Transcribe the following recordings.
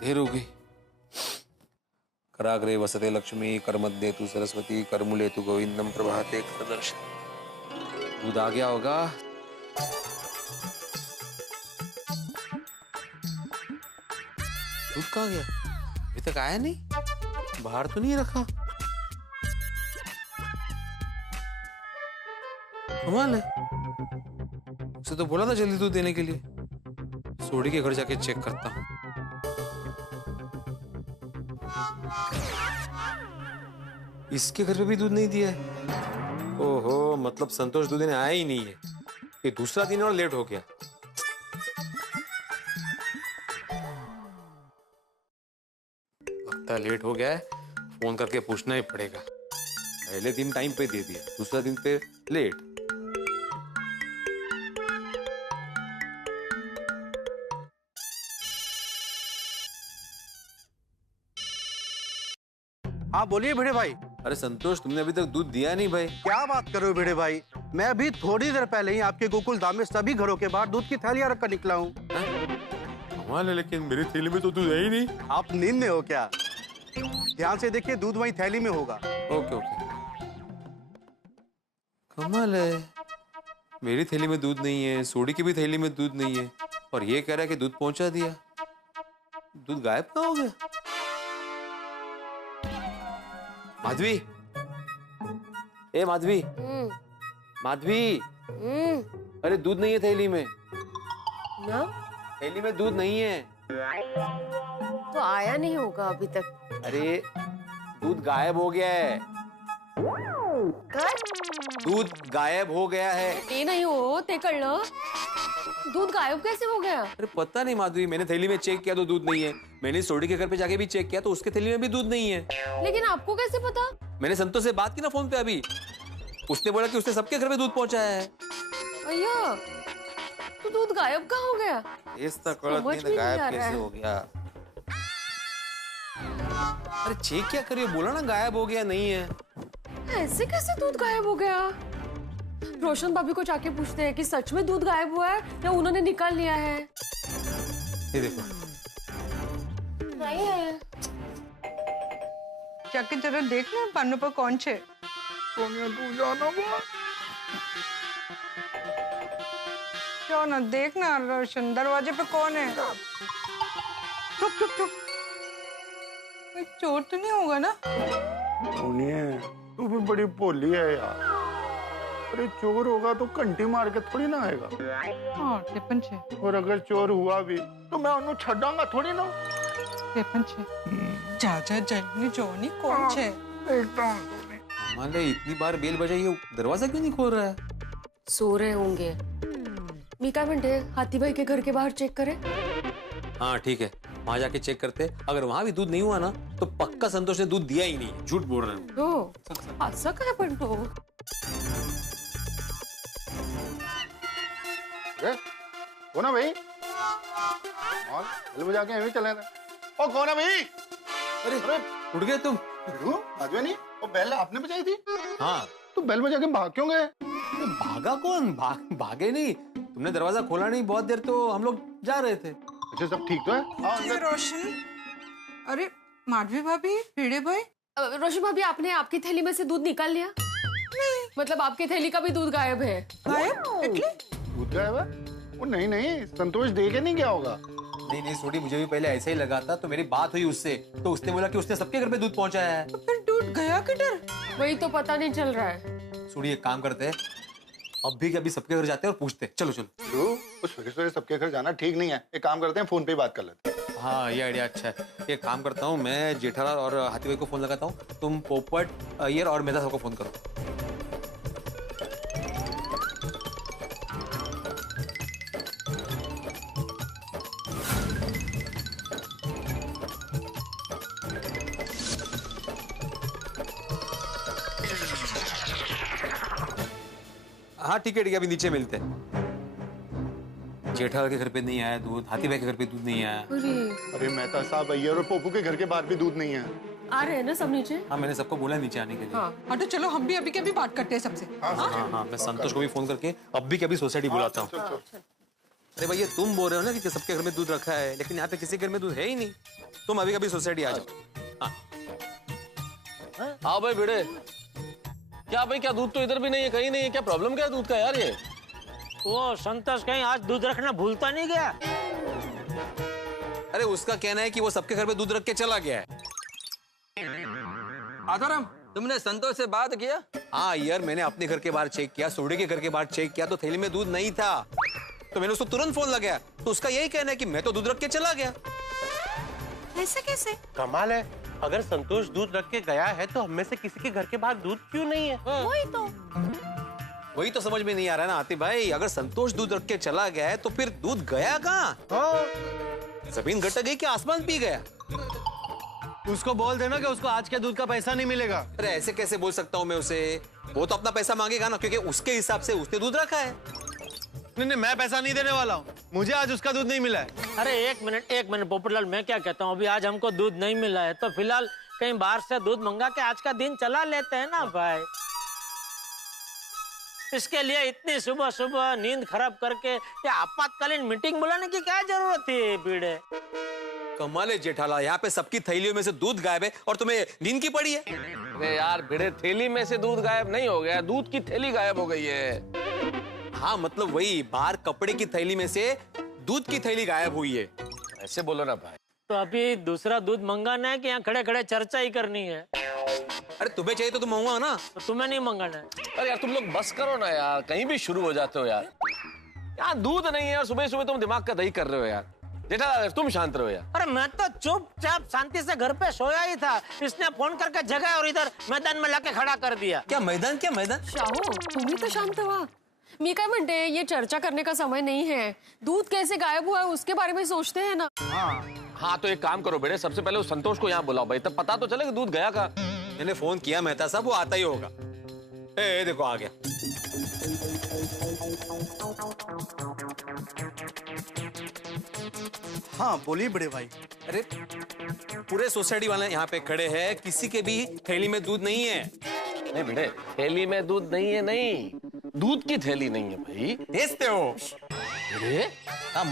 देर हो गई। कराग्रे वसते लक्ष्मी, करमध्ये तु सरस्वती, करमूले तु गोविंदम, प्रभाते प्रदर्शन। दूध आ गया होगा। दूध कहाँ गया? अभी तक आया नहीं। बाहर तो नहीं रखा। कमाल है, उसे तो बोला था जल्दी दूध देने के लिए। सोडी के घर जाके चेक करता हूँ। इसके घर पे भी दूध नहीं दिया है। ओहो, मतलब संतोष दूध देने आया ही नहीं है। ये दूसरा दिन और लेट हो गया। लगता है लेट हो गया है, फोन करके पूछना ही पड़ेगा। पहले दिन टाइम पे दे दिया, दूसरा दिन पे लेट। हाँ बोलिए भिड़े भाई। अरे संतोष, तुमने अभी तक दूध दिया नहीं भाई। क्या बात कर रहे हो भिड़े भाई, मैं अभी थोड़ी देर पहले ही आपके गोकुल धाम में सभी घरों के बाहर दूध की थैलियां रखकर निकला हूँ। कमाल है, लेकिन मेरी थैली में तो दूध है ही नहीं। आप नींद में हो क्या? ध्यान से देखिए, दूध वही थैली में होगा। Okay okay. कमाल है, मेरी थैली में दूध नहीं है, सोडी की भी थैली में दूध नहीं है, और ये कह रहा है कि दूध पहुंचा दिया। दूध गायब कहाँ हो गया? माधवी, ए माधवी, माधवी, अरे दूध नहीं है थैली में। ना? थैली में दूध नहीं है। तो आया नहीं होगा अभी तक। अरे दूध गायब हो गया है। दूध गायब हो गया है। ये नहीं हो ते कर लो। दूध गायब कैसे हो गया? अरे पता नहीं माधवी, मैंने थैली में चेक किया तो दूध नहीं है। मैंने सोडी के घर पे जाके भी चेक किया तो उसके थैली में भी दूध नहीं है। लेकिन आपको कैसे पता? मैंने संतोष से बात की ना फोन पे अभी। उसने बोला कि उसने सबके घर में दूध पहुंचाया है। भैया, तो दूध गायब कहाँ हो गया? गायब कैसे हो गया? अरे चेक क्या करिए, बोला ना गायब हो गया नहीं है। ऐसे कैसे दूध गायब हो गया? रोशन भाभी को जाके पूछते हैं कि सच में दूध गायब हुआ है या उन्होंने निकाल लिया है। ये देखो, नहीं है। जाके जरा देख ले पन्नों पर कौन छे। सोनिया तू जाना बा। क्यों ना देखना रोशन, दरवाजे पे कौन है? चुप चुप चुप, कोई चोर तो नहीं होगा ना? सोनिया तू भी बड़ी भोली है यार। अरे चोर होगा तो घंटी मार के थोड़ी ना आएगा। हाँ टिपन छे। और अगर चोर हुआ भी तो मैं उन्हें छड़ांगा थोड़ी ना। टिपन छे। जा जा जल्दी जोनी कौन छे? मान ले इतनी बार बेल बजाई है, दरवाजा क्यों नहीं खोल रहा है? सो रहे होंगे। मैं क्या म्हणते, हाथी भाई के घर के बाहर चेक करें? हाँ ठीक है, वहां जाके चेक करते। अगर वहां भी दूध नहीं हुआ ना तो पक्का संतोष ने दूध दिया ही नहीं। झूठ बोल रहे हैं। तो ऐसा क्या पण तो? कौन है भाई? और बेल बजा के यहीं चले थे। ओ कौन है भाई? अरे अरे उठ गए तुम? माधवी नहीं, वो बेल आपने बजाई थी। हाँ। तो बेल बजा के भाग क्यों गए? भागा कौन? भागे नहीं, तुमने दरवाजा खोला नहीं बहुत देर तो हम लोग जा रहे थे। अच्छा सब ठीक तो है? ये रोशन, अरे माधवी भाभी, भिड़े भाई। रोशन भाभी, आपने आपकी थैली में से दूध निकाल लिया? नहीं। मतलब आपकी थैली का भी दूध गायब है? गायब? इटली? दूध गायब है? वो नहीं, संतोष दे के नहीं गया होगा। नहीं सोडी, मुझे भी पहले ऐसा ही लगा था, तो मेरी बात हुई उससे, तो उसने बोला कि उसने सबके घर पे दूध पहुंचाया है। तो फिर दूध गया किधर? वही तो पता नहीं चल रहा है। सोडी एक काम करते हैं, अभी के अभी सबके घर जाते हैं और पूछते हैं। चलो चलो। उस सवेरे सबके घर जाना ठीक नहीं है। एक काम करते हैं, फोन पे ही बात कर लेते हैं। हाँ ये आइडिया अच्छा है। एक काम करता हूँ, मैं जेठालाल और हाथी भाई को फोन लगाता हूँ, तुम पोपट, अय्यर और मेहता सबको फोन करो। हाँ ठीक है, अभी नीचे मिलते हैं। जेठालाल के घर पे नहीं आया दूध, हाथी भाई के घर पे दूध नहीं आया। अरे मेहता साहब, अय्यर और पोपू के घर के बाहर भी दूध नहीं है। आ रहे हैं ना सब नीचे? हाँ मैंने सबको बोला नीचे आने के लिए। हाँ तो चलो हम भी अभी के अभी बात करते हैं सबसे। हाँ मैं संतोष को भी फोन करके अभी के अभी सोसाइटी बुलाता हूँ। अरे भैया तुम बोल रहे हो ना कि सबके घर में दूध रखा है, लेकिन यहाँ पे किसी घर में दूध है ही नहीं। तुम अभी कभी सोसाइटी आ जाओ। हाँ भाई भिड़े, क्या भाई, क्या दूध तो इधर भी नहीं है, कहीं नहीं है, क्या प्रॉब्लम क्या है दूध का यार? ये वो संतोष कहीं आज दूध रखना भूलता नहीं गया? अरे उसका कहना है कि वो सबके घर में दूध रख के चला गया है। आसाराम, तुमने संतोष से बात किया? हाँ यार, मैंने अपने घर के बाहर चेक किया, सोडे के घर के बाहर चेक किया, तो थैली में दूध नहीं था। तो मैंने उसको तुरंत फोन लगाया, तो उसका यही कहना है कि मैं तो दूध रख के चला गया। ऐसे कैसे? कमाल है, अगर संतोष दूध रख के गया है तो हम में से किसी के घर के बाहर दूध क्यों नहीं है? वही तो समझ में नहीं आ रहा है ना आतिफ भाई। अगर संतोष दूध रख के चला गया है तो फिर दूध गया कहाँ? जमीन गटक गई कि आसमान पी गया? उसको बोल देना कि उसको आज के दूध का पैसा नहीं मिलेगा। अरे ऐसे कैसे बोल सकता हूँ मैं उसे? वो तो अपना पैसा मांगेगा ना, क्योंकि उसके हिसाब से उसने दूध रखा है। नहीं, मैं पैसा नहीं देने वाला हूँ, मुझे आज उसका दूध नहीं मिला है। अरे एक मिनट पोपटलाल, मैं क्या कहता हूँ, अभी आज हमको दूध नहीं मिला है तो फिलहाल कहीं बाहर से दूध मंगा के आज का दिन चला लेते हैं ना भाई। इसके लिए इतनी सुबह सुबह नींद खराब करके या आपातकालीन मीटिंग बुलाने की क्या जरूरत थी भिड़े? कमाल है जेठालाल, यहाँ पे सबकी थैलियों में से दूध गायब है और तुम्हें नींद की पड़ी है। अरे यार भिड़े, थैली में से दूध गायब नहीं हो गया, दूध की थैली गायब हो गई है। हाँ मतलब वही, बाहर कपड़े की थैली में से दूध की थैली गायब हुई है। ऐसे बोलो ना भाई। तो अभी दूसरा दूध मंगाना है कि यहाँ खड़े खड़े चर्चा ही करनी है? अरे तुम्हें चाहिए तो तुम मंगवाओ ना। तो तुम्हें नहीं मंगाना है? अरे यार तुम लोग बस करो ना यार, कहीं भी शुरू हो जाते हो यार। यहाँ दूध नहीं है और सुबह सुबह तुम दिमाग का दही कर रहे हो यार। जेठालाल तुम शांत रहो यार। अरे मैं तो चुपचाप शांति से घर पे सोया ही था, इसने फोन करके जगह और इधर मैदान में लाके खड़ा कर दिया। क्या मैदान? शाहू, तुम्ही तर शांत व्हा। मी काय म्हणते, ये चर्चा करने का समय नहीं है। दूध कैसे गायब हुआ है उसके बारे में सोचते हैं ना। हाँ तो एक काम करो बेटे, सबसे पहले उस संतोष को यहाँ बुलाओ भाई, तब पता तो चले कि दूध गया कहाँ। मैंने फोन किया मेहता साहब, वो आता ही होगा। ए देखो आ गया। हाँ बोलिए बड़े भाई। अरे पूरे सोसाइटी वाले यहाँ पे खड़े हैं, किसी के भी थैली में दूध नहीं है। नहीं बेटे, थैली में दूध नहीं है, नहीं दूध की थैली नहीं है भाई। भेजते हो? अरे हाँ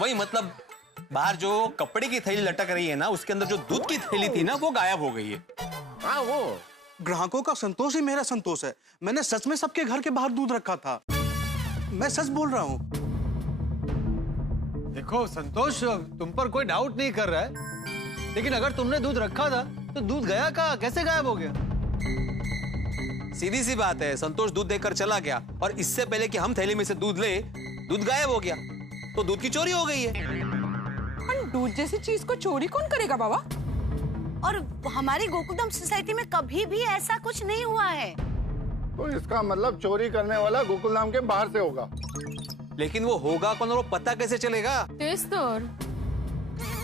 वही, मतलब बाहर जो कपड़े की थैली लटक रही है ना, उसके अंदर जो दूध की थैली थी ना, वो गायब हो गई है। हाँ वो ग्राहकों का संतोष ही मेरा संतोष है। मैंने सच में सबके घर के बाहर दूध रखा था, मैं सच बोल रहा हूँ। देखो संतोष, तुम पर कोई डाउट नहीं कर रहा है, लेकिन अगर तुमने दूध रखा था तो दूध गया कहाँ, कैसे गायब हो गया? सीधी सी बात है, संतोष दूध देकर चला गया और इससे पहले कि हम थैली में से दूध ले, दूध गायब हो गया, तो दूध की चोरी हो गई है। दूध जैसी चीज को चोरी कौन करेगा बाबा? और हमारी गोकुलधाम सोसाइटी में कभी भी ऐसा कुछ नहीं हुआ है। तो इसका मतलब चोरी करने वाला गोकुलधाम के बाहर से होगा। लेकिन वो होगा कौन और वो पता कैसे चलेगा? तेच तर।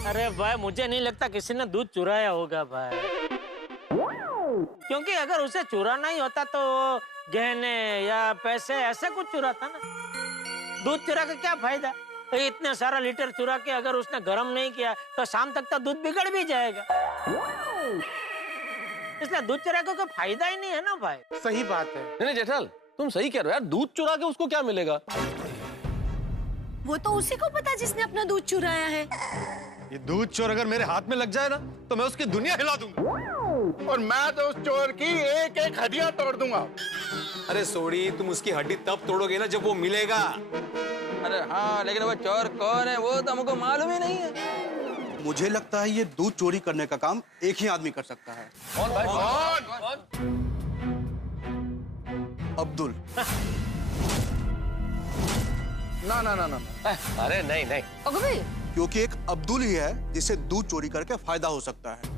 अरे भाई मुझे नहीं लगता किसी ने दूध चुराया होगा भाई, क्योंकि अगर उसे चुराना ही होता तो गहने या पैसे ऐसे कुछ चुराता ना। दूध चुरा के क्या फायदा? इतने सारा लीटर चुरा के अगर उसने गर्म नहीं किया तो शाम तक तो दूध बिगड़ भी जाएगा। इसलिए दूध चुरा के कोई फायदा ही नहीं है ना भाई। सही बात है। नहीं जेठाल, तुम सही कह रहे हो यार, दूध चुरा के उसको क्या मिलेगा? वो तो उसी को पता जिसने अपना दूध चुराया है। ये दूध चोर अगर मेरे हाथ में लग जाए ना तो मैं उसकी दुनिया हिला दूंगा। और मैं तो उस चोर की एक एक हड्डियां तोड़ दूंगा। अरे सोड़ी, तुम उसकी हड्डी तब तोड़ोगे ना जब वो मिलेगा। अरे हाँ, लेकिन वो चोर कौन है वो तो हमको मालूम ही नहीं है। मुझे लगता है ये दूध चोरी करने का काम एक ही आदमी कर सकता है। कौन भाई? कौन? अब्दुल। ना ना ना ना। अरे नहीं नहीं, अगं भाई, क्योंकि एक अब्दुल ही है जिसे दूध चोरी करके फायदा हो सकता है।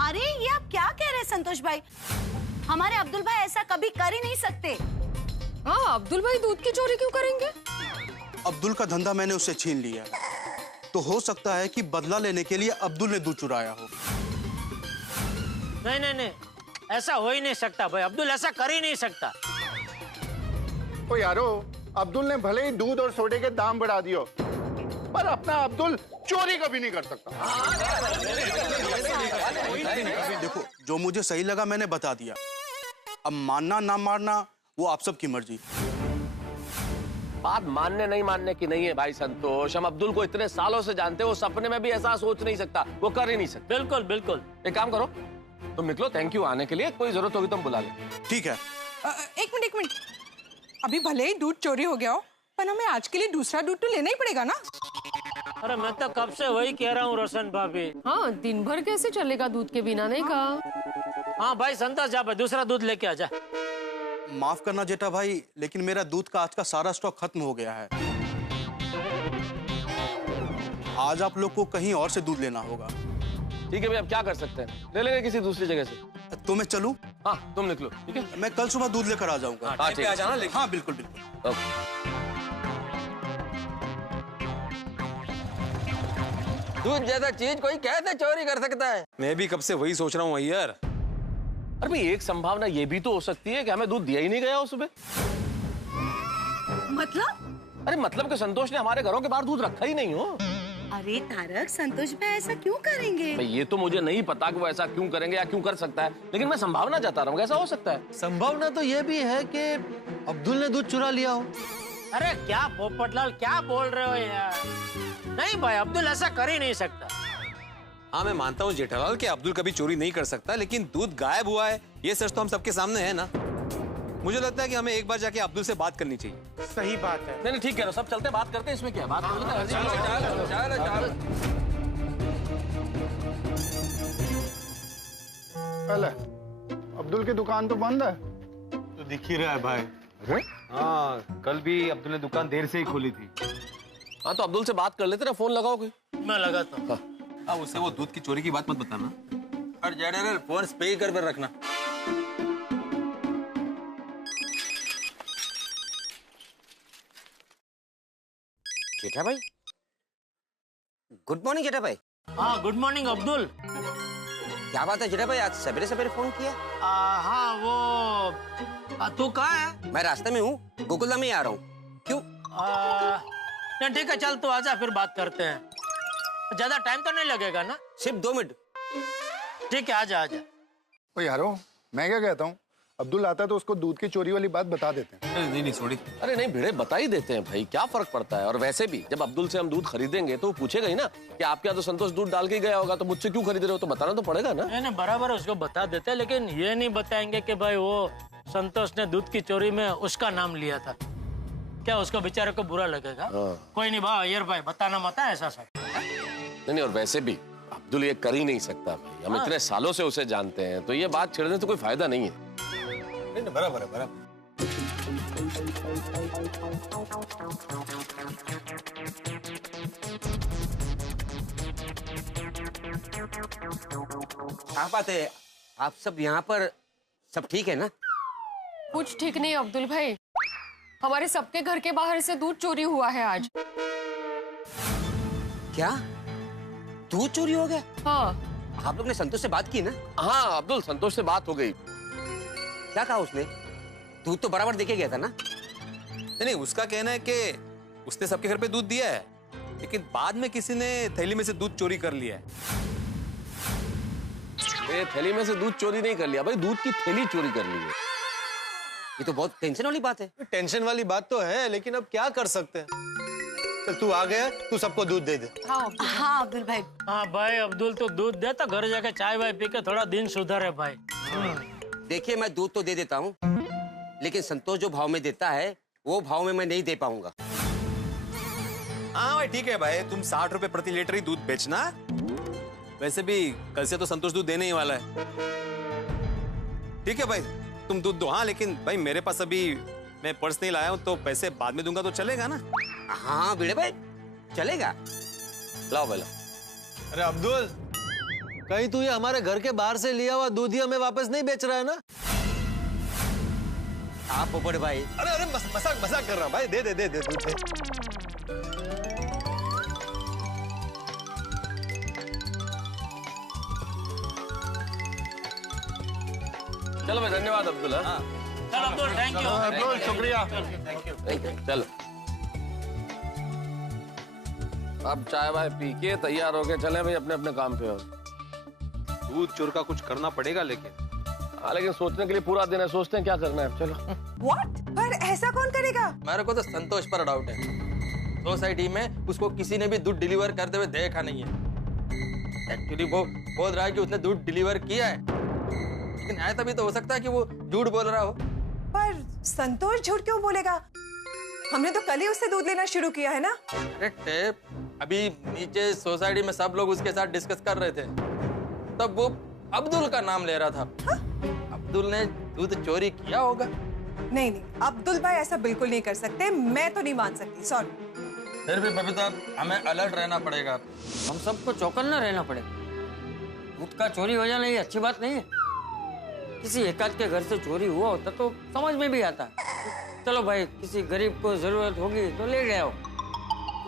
अरे ये आप क्या कह रहे हैं संतोष भाई? हमारे अब्दुल भाई ऐसा कभी कर ही नहीं सकते। हाँ अब्दुल भाई दूध की चोरी क्यों करेंगे? अब्दुल का धंधा मैंने उससे छीन लिया है, तो हो सकता है कि बदला लेने के लिए अब्दुल ने दूध चुराया हो। नहीं नहीं नहीं, ऐसा हो ही नहीं सकता भाई, अब्दुल ऐसा कर ही नहीं सकता। ओ यारो, अब्दुल ने भले ही दूध और सोडे के दाम बढ़ा दियो, पर अपना अब्दुल चोरी कभी नहीं कर सकता। देखो, जो मुझे सही लगा मैंने बता दिया, अब मानना ना मानना वो आप सबकी मर्जी। बात मानने नहीं मानने की नहीं है भाई संतोष। हम अब्दुल को इतने सालों से जानते हैं, वो सपने में भी ऐसा सोच नहीं सकता, वो कर ही नहीं सकता। बिल्कुल बिल्कुल। एक काम करो, तुम निकलो, थैंक यू आने के लिए, कोई जरूरत होगी तो हम बुला लें। ठीक है। एक मिनट, अभी भले ही दूध चोरी हो गया हो, पर हमें आज के लिए दूसरा दूध तो लेना ही पड़ेगा ना। अरे मैं तो कब से वही कह रहा हूँ रोशन भाभी। हाँ, दिन भर कैसे चलेगा दूध के बिना, नहीं कहा? हाँ भाई संतोष, जा भाई दूसरा दूध लेके आ जा। माफ करना जेठा भाई, लेकिन मेरा दूध का आज का सारा स्टॉक खत्म हो गया है। आज आप लोग को कहीं और से दूध लेना होगा। ठीक है भाई, अब क्या कर सकते हैं, ले लेंगे किसी दूसरी जगह से। तो मैं चलूं? हाँ तुम निकलो, ठीक है। मैं कल सुबह दूध लेकर आ जाऊंगा। हाँ ठीक है। हाँ बिल्कुल बिल्कुल। दूध जैसा चीज कोई कैसे चोरी कर सकता है? मैं भी कब से वही सोच रहा हूँ यार। अरे भाई एक संभावना ये भी तो हो सकती है कि हमें दूध दिया ही नहीं गया हो सुबह। मतलब? अरे मतलब कि संतोष ने हमारे घरों के बाहर दूध रखा ही नहीं हो। अरे तारक, संतोष भाई ऐसा क्यों करेंगे? भाई ये तो मुझे नहीं पता कि वो ऐसा क्यों करेंगे या क्यों कर सकता है, लेकिन मैं संभावना जता रहा हूँ, ऐसा हो सकता है। संभावना तो ये भी है कि अब्दुल ने दूध चुरा लिया हो। अरे क्या पोपटलाल, क्या बोल रहे हो यार? नहीं भाई, अब्दुल ऐसा कर ही नहीं सकता। हाँ मैं मानता हूँ जेठालाल कि अब्दुल कभी चोरी नहीं कर सकता, लेकिन दूध गायब हुआ है ये सच तो हम सबके सामने है ना। मुझे लगता है कि हमें एक बार जाके अब्दुल से बात करनी चाहिए। सही बात है। नहीं ठीक है, सब चलते बात करते हैं, इसमें क्या है, बात कर लेते अल्लाह, अब्दुल की दुकान तो बंद है। तो दिख ही रहा है भाई। हाँ, कल भी अब्दुल ने दुकान देर से ही खोली थी। हाँ तो अब्दुल से बात कर लेते ना, फोन लगाओ कोई। मैं लगाता हूँ। हाँ उससे वो दूध की चोरी की बात मत बताना। और जनरल फोन स्पीकर पर रखना। जेठा भाई, गुड मॉर्निंग जेठा भाई। हाँ गुड मॉर्निंग अब्दुल। क्या बात है जेठा भाई, आज सवेरे सवेरे फोन किया? हाँ वो तू कहाँ है? मैं रास्ते में हूँ, गोकुलधाम में आ रहा हूँ। क्यों? नहीं ठीक है, चल तू आजा, फिर बात करते हैं। ज्यादा टाइम तो नहीं लगेगा ना? सिर्फ 2 मिनट। ठीक है, आजा आजा। ओ यारो, मैं क्या कहता हूँ, अब्दुल आता तो उसको दूध की चोरी वाली बात बता देते हैं। नहीं छोड़ी। अरे नहीं भिड़े, बता ही देते हैं भाई, क्या फर्क पड़ता है। और वैसे भी जब अब्दुल से हम दूध खरीदेंगे तो वो पूछेगा ही ना कि आपके यहाँ तो संतोष दूध डाल के गया होगा, तो मुझसे क्यों खरीद रहे हो, तो बताना तो पड़ेगा ना। नहीं बराबर उसको बता देते हैं, लेकिन ये नहीं बताएंगे कि भाई वो संतोष ने दूध की चोरी में उसका नाम लिया था। क्या उसको बेचारे को बुरा लगेगा? कोई नहीं भाई, अय्यर भाई बताना मत है ऐसा सब। नहीं और वैसे भी अब्दुल ये कर ही नहीं सकता भाई, हम इतने सालों से उसे जानते हैं, तो ये बात छेड़ने से कोई फायदा नहीं है। नहीं बराबर है, बराबर। क्या बात है, आप सब यहाँ पर, सब ठीक है ना? कुछ ठीक नहीं अब्दुल भाई, हमारे सबके घर के बाहर से दूध चोरी हुआ है आज। क्या दूध चोरी हो गया? हाँ। आप लोग ने संतोष से बात की ना? हाँ अब्दुल, संतोष से बात हो गई। क्या कहा उसने? दूध तो बराबर देके गया था ना? नहीं उसका कहना है कि उसने सबके घर पे दूध दिया है, लेकिन बाद में किसी ने थैली में से दूध चोरी कर लिया है। थैली में से दूध चोरी नहीं कर लिया भाई, दूध की थैली चोरी कर ली है। ये तो बहुत टेंशन वाली बात है। टेंशन वाली बात तो है, लेकिन अब क्या कर सकते हैं। चल तू आ गया, तू सबको दूध दे दे। हाँ अब्दुल भाई। हाँ भाई, अब्दुल तो दूध दे तो घर जाके चाय वाय पी के थोड़ा दिन सुधरे भाई। देखिए मैं दूध तो दे देता हूँ, लेकिन संतोष जो भाव में देता है वो भाव में मैं नहीं दे पाऊंगा। हाँ भाई ठीक है भाई, तुम 60 रुपए प्रति लीटर ही दूध बेचना। वैसे भी कल से तो संतोष दूध देने ही वाला है। ठीक है भाई, तुम दूध दो। हाँ लेकिन भाई मेरे पास अभी मैं पर्स नहीं लाया हूँ, तो पैसे बाद में दूंगा तो चलेगा ना? हाँ भिड़े भाई चलेगा। लाओ भाई। अरे अब्दुल, कहीं तू ये हमारे घर के बाहर से लिया हुआ दूध ही हमें वापस नहीं बेच रहा है ना? आप पोपट भाई। अरे मजाक कर रहा हूँ भाई, दे दे दूध दे। चलो भाई, धन्यवाद अब्दुल। हाँ चलो अब्दुल, थैंक यू। अब्दुल शुक्रिया। चलो अब चाय वाय पी के तैयार हो के चले भाई अपने अपने काम पे। दूध चोर का कुछ करना पड़ेगा, लेकिन हाँ, लेकिन सोचने के लिए पूरा दिन है, सोचते हैं क्या करना है। चलो। What? पर ऐसा कौन करेगा? मेरे को तो संतोष पर डाउट है। सोसाइटी में उसको किसी ने भी दूध डिलीवर करते हुए देखा नहीं है। एक्चुअली वो बोल रहा है कि उसने दूध डिलीवर किया है, लेकिन ऐसा भी तो हो सकता है कि वो झूठ बोल रहा हो। पर संतोष झूठ क्यों बोलेगा? हमने तो कल ही उससे दूध लेना शुरू किया है ना। करेक्ट। अभी नीचे सोसाइटी में सब लोग उसके साथ डिस्कस कर रहे थे, तब वो अब्दुल का नाम ले रहा था। हाँ? अब्दुल ने दूध चोरी किया होगा। नहीं नहीं, अब्दुल भाई ऐसा बिल्कुल नहीं कर सकते। मैं तो नहीं मान सकती, सॉरी। फिर भी बबीता, हमें अलर्ट रहना पड़ेगा। हम सबको चौकन्ना रहना पड़ेगा। दूध का चोरी हो जाना ये अच्छी बात नहीं है। किसी एकाध के घर से चोरी हुआ होता तो समझ में भी आता। चलो भाई, किसी गरीब को जरूरत होगी तो ले गए हो।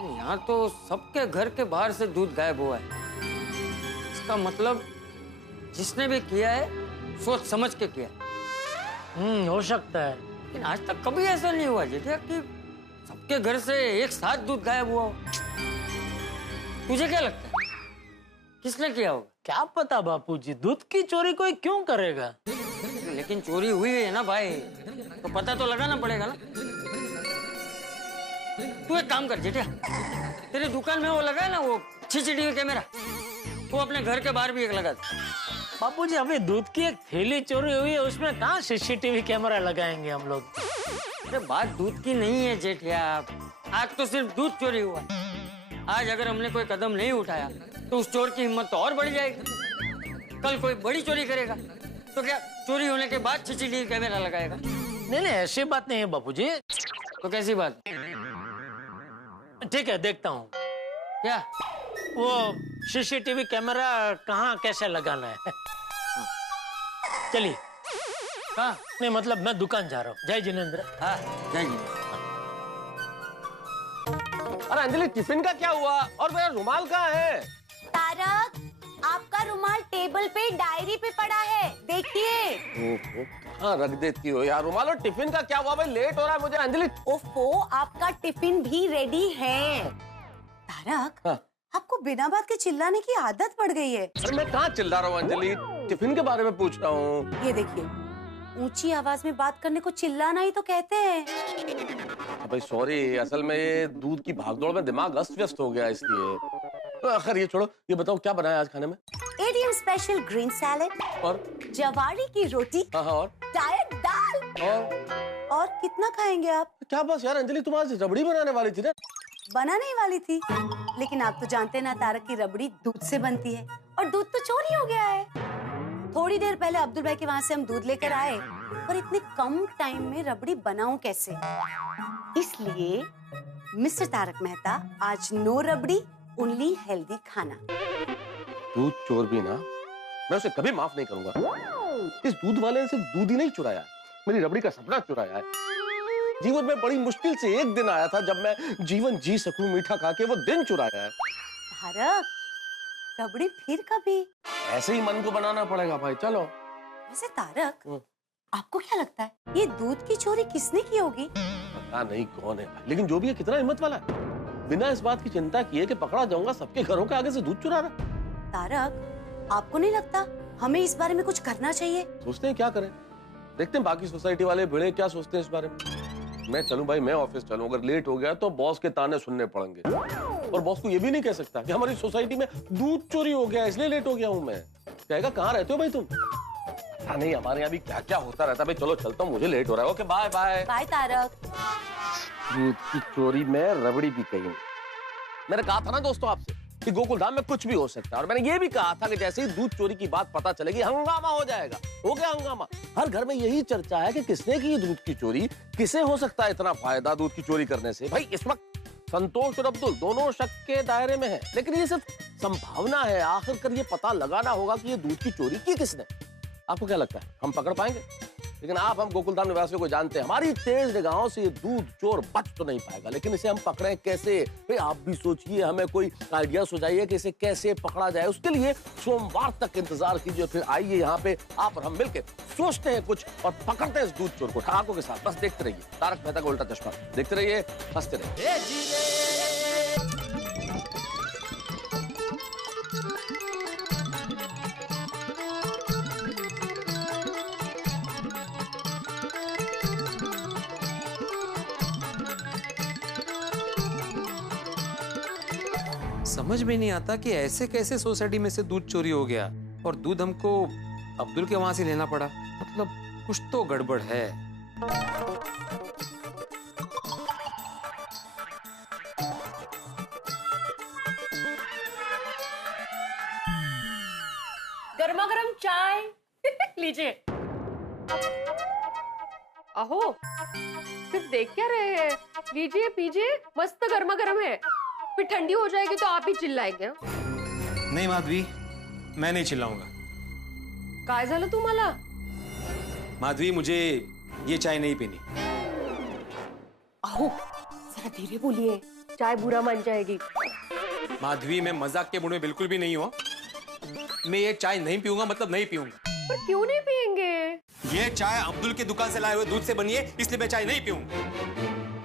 यहाँ तो सबके घर के बाहर से दूध गायब हुआ है। इसका मतलब जिसने भी किया है सोच समझ के किया। हो सकता है, लेकिन आज तक कभी ऐसा नहीं हुआ जेठिया कि सबके घर से एक साथ दूध गायब हुआ हो। तुझे क्या लगता है, किसने किया होगा? क्या पता बापूजी, दूध की चोरी कोई क्यों करेगा? लेकिन चोरी हुई है ना भाई, तो पता तो लगाना पड़ेगा ना। तू एक काम कर जेठिया, तेरी दुकान में वो लगा है ना वो सीसीटीवी कैमरा, वो अपने घर के बाहर भी एक लगा दे। बापूजी, अभी दूध की एक थैली चोरी हुई है, उसमें कहाँ सीसीटीवी कैमरा लगाएंगे हम लोग? अरे बात दूध की नहीं है जेठिया, आज तो सिर्फ दूध चोरी हुआ। आज अगर हमने कोई कदम नहीं उठाया तो उस चोर की हिम्मत तो और बढ़ जाएगी। कल कोई बड़ी चोरी करेगा तो क्या चोरी होने के बाद सीसीटीवी कैमरा लगाएगा? नहीं नहीं, ऐसी बात नहीं है बापूजी। तो कैसी बात? ठीक है, देखता हूँ। क्या वो सीसीटीवी कैमरा कहाँ कैसे लगाना है? चलिए। कहाँ? नहीं मतलब मैं दुकान जा रहा हूँ। जय जिनेंद्र। हाँ जय जिनेंद्र। अरे अंजलि, टिफिन का क्या हुआ? और मेरा रुमाल कहाँ है? तारक, आपका रुमाल टेबल पे डायरी पे पड़ा है, देखिए। हाँ, रख देती हो यार रुमाल। और टिफिन का क्या हुआ भाई? लेट हो रहा है मुझे। अंजलि, ओफो, आपका टिफिन भी रेडी है। तारक, हाँ? आपको बिना बात के चिल्लाने की आदत पड़ गई है। अरे मैं कहाँ चिल्ला रहा हूँ अंजलि, टिफिन के बारे में पूछ रहा हूँ। ये देखिए, ऊंची आवाज में बात करने को चिल्लाना ही तो कहते हैं। भाई सॉरी, असल में ये दूध की भागदौड़ में दिमाग अस्त व्यस्त हो गया इसलिए। तो आखिर ये छोड़ो, ये बताओ क्या बनाया आज खाने में? एडीएम स्पेशल ग्रीन सैलेड और जवारी की रोटी। हाँ और डाइट दाल। और कितना खाएंगे आप? क्या बस यार अंजलि, तुम आज रबड़ी बनाने वाली थी ना? बनाने ही वाली थी, लेकिन आप तो जानते ना तारक की रबड़ी दूध से बनती है और दूध तो चोरी हो गया है। थोड़ी देर पहले अब्दुल भाई के वहाँ से हम दूध लेकर आए, और इतने कम टाइम में रबड़ी बनाऊं कैसे? इसलिए मिस्टर तारक मेहता, आज नो रबड़ी, ओनली हेल्दी खाना। दूध चोर भी ना, मैं उसे कभी माफ नहीं करूंगा। इस दूध वाले ने सिर्फ दूध ही नहीं चुराया, मेरी रबड़ी का सपना चुराया है। जीवन में बड़ी मुश्किल से एक दिन आया था जब मैं जीवन जी सकूं मीठा खा के, वो दिन चुराया है। तारक, रबड़ी फिर कभी? ऐसे ही मन को बनाना पड़ेगा भाई। चलो। वैसे तारक, आपको क्या लगता है ये दूध की चोरी किसने की होगी? पता नहीं कौन है, लेकिन जो भी है कितना हिम्मत वाला है। बिना इस बात की चिंता किए कि पकड़ा जाऊंगा, सबके घरों के आगे से दूध चुरा रहा। तारक, आपको नहीं लगता हमें इस बारे में कुछ करना चाहिए? सोचते हैं क्या करें, देखते हैं बाकी सोसाइटी वाले भिड़े क्या सोचते हैं इस बारे में। मैं चलूं भाई, मैं ऑफिस चलूं, अगर लेट हो गया तो बॉस के ताने सुनने पड़ेंगे। और बॉस को ये भी नहीं कह सकता कि हमारी सोसाइटी में दूध चोरी हो गया इसलिए लेट हो गया हूं मैं। कहेगा कहाँ रहते हो भाई तुम? पता नहीं हमारे यहाँ भी क्या क्या होता रहता है। भाई चलो चलता हूँ, मुझे लेट हो रहा है। Okay bye bye. Bye Tarak. दूध की चोरी में रबड़ी भी कही। मैंने कहा था ना दोस्तों आपसे कि गोकुलधाम में कुछ भी हो सकता है, और मैंने ये भी कहा था कि जैसे ही दूध चोरी की बात पता चलेगी हंगामा हो जाएगा। हो गया हंगामा। हर घर में यही चर्चा है कि किसने की दूध की चोरी, किसे हो सकता है इतना फायदा दूध की चोरी करने से। भाई इस वक्त संतोष और अब्दुल दोनों शक के दायरे में है, लेकिन ये सिर्फ संभावना है। आखिरकार ये पता लगाना होगा कि ये दूध की चोरी की किसने। आपको क्या लगता है हम पकड़ पाएंगे? लेकिन आप हम गोकुलधाम निवासियों को जानते हैं, हमारी तेज निगाहों से ये दूध चोर बच तो नहीं पाएगा, लेकिन इसे हम पकड़े कैसे? भाई आप भी सोचिए, हमें कोई आइडिया सुझाइए कि इसे कैसे पकड़ा जाए। उसके लिए सोमवार तक इंतजार कीजिए, फिर आइए यहाँ पे आप और हम मिलकर सोचते हैं कुछ और पकड़ते हैं इस दूध चोर को ठहाकों के साथ। बस देखते रहिए तारक मेहता का उल्टा चश्मा, देखते रहिए, हंसते रहिए। समझ में नहीं आता कि ऐसे कैसे सोसाइटी में से दूध चोरी हो गया और दूध हमको अब्दुल के वहां से लेना पड़ा। मतलब कुछ तो गड़बड़ है। गर्मा गर्म चाय लीजिए। अहो, सिर्फ देख क्या रहे हैं? लीजिए पीजिए, मस्त गर्मा गर्म है। फिर ठंडी हो जाएगी तो आप ही चिल्लाएंगे। नहीं माधवी, मैं नहीं चिल्लाऊंगा। काय झालं तुम्हाला? माधवी, मुझे ये चाय नहीं पीनी। अहो, जरा धीरे बोलिए, चाय बुरा मान जाएगी। माधवी, मैं मजाक के मूड में बिल्कुल भी नहीं हूँ। मैं ये चाय नहीं पीऊंगा, मतलब नहीं पीऊंगा। पर क्यों नहीं पियेंगे? ये चाय अब्दुल के दुकान से लाए हुए दूध से बनी है, इसलिए मैं चाय नहीं पीऊंगा।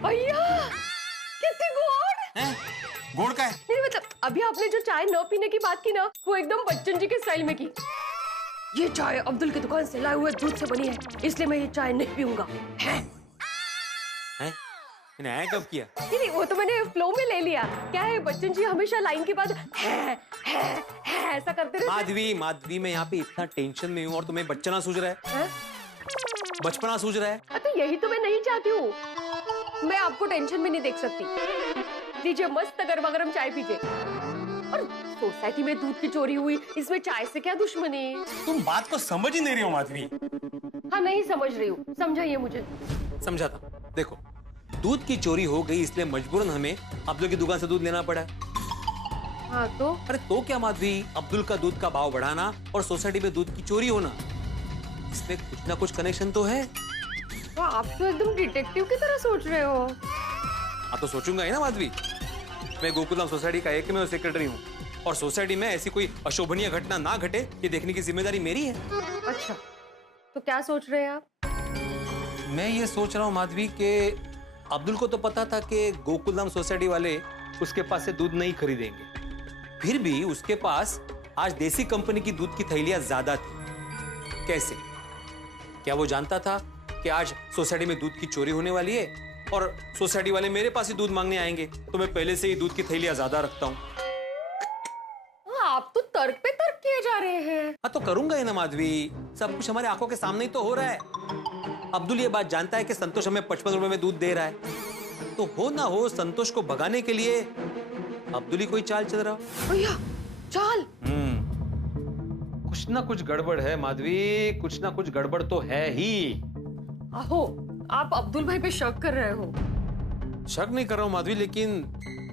भैया, कितनी गोड़! गोड़ का है? नहीं मतलब अभी आपने जो चाय न पीने की बात की ना, वो एकदम बच्चन जी के स्टाइल में की। ये चाय अब्दुल की दुकान से लाए हुए दूध से बनी है, इसलिए मैं ये चाय नहीं पीऊंगा। मैंने कब किया? नहीं, वो तो मैंने फ्लो में ले लिया। क्या है, बच्चन जी हमेशा लाइन के बाद है ऐसा करते रहते। माधवी, मैं यहाँ पे इतना टेंशन में हूँ और तुम्हें बच्चना सूझ रहा है? बचपना सूझ रहा है? तो यही तो मैं नहीं चाहती हूँ। मैं आपको टेंशन में नहीं देख सकती। लीजिए, मस्त गर्मा गर्म चाय पीजिए। और सोसाइटी में दूध की चोरी हुई, इसमें चाय से क्या दुश्मनी? तुम बात को समझ ही नहीं रही हो माधवी। हाँ, नहीं समझ रही हूँ, समझाइए मुझे। समझाता। देखो, दूध की चोरी हो गई, इसलिए मजबूरन हमें अब्दुल की दुकान से दूध लेना पड़ा। हाँ तो? अरे तो क्या माधवी, अब्दुल का दूध का भाव बढ़ाना और सोसाइटी में दूध की चोरी होना, इसमें कुछ ना कुछ कनेक्शन तो है। तो आप तो एकदम डिटेक्टिव की तरह सोच रहे हो। हाँ तो सोचूंगा ही ना माधवी। मैं गोकुलधाम सोसाइटी का एकमेव सेक्रेटरी हूँ और सोसाइटी में ऐसी कोई अशोभनीय घटना ना घटे, ये देखने की जिम्मेदारी मेरी है। अच्छा, तो क्या सोच रहे हैं आप? मैं ये सोच रहा हूँ माधवी के अब्दुल को तो पता था कि गोकुलधाम सोसाइटी वाले उसके पास से दूध नहीं खरीदेंगे, फिर भी उसके पास आज देसी कंपनी की दूध की थैलियां ज्यादा थी। कैसे? क्या वो जानता था कि आज सोसाइटी में दूध की चोरी होने वाली है और सोसाइटी वाले मेरे पास ही दूध मांगने आएंगे, तो मैं पहले से ही दूध की थैलियां ज्यादा रखता हूँ। आप तो तर्क पे तर्क किए जा रहे हैं। हाँ तो करूंगा ही ना माधवी, सब कुछ हमारे आंखों के सामने ही तो हो रहा है। अब्दुल ये बात जानता है कि संतोष हमें 55 रुपए में दूध दे रहा है, तो हो ना हो संतोष को भगाने के लिए अब्दुल ही कोई चाल चल रहा। भैया, चाल? कुछ ना कुछ गड़बड़ है माधवी, कुछ ना कुछ गड़बड़ तो है ही। आहो, आप अब्दुल भाई पे शक कर रहे हो? शक नहीं कर रहा हूँ माधवी, लेकिन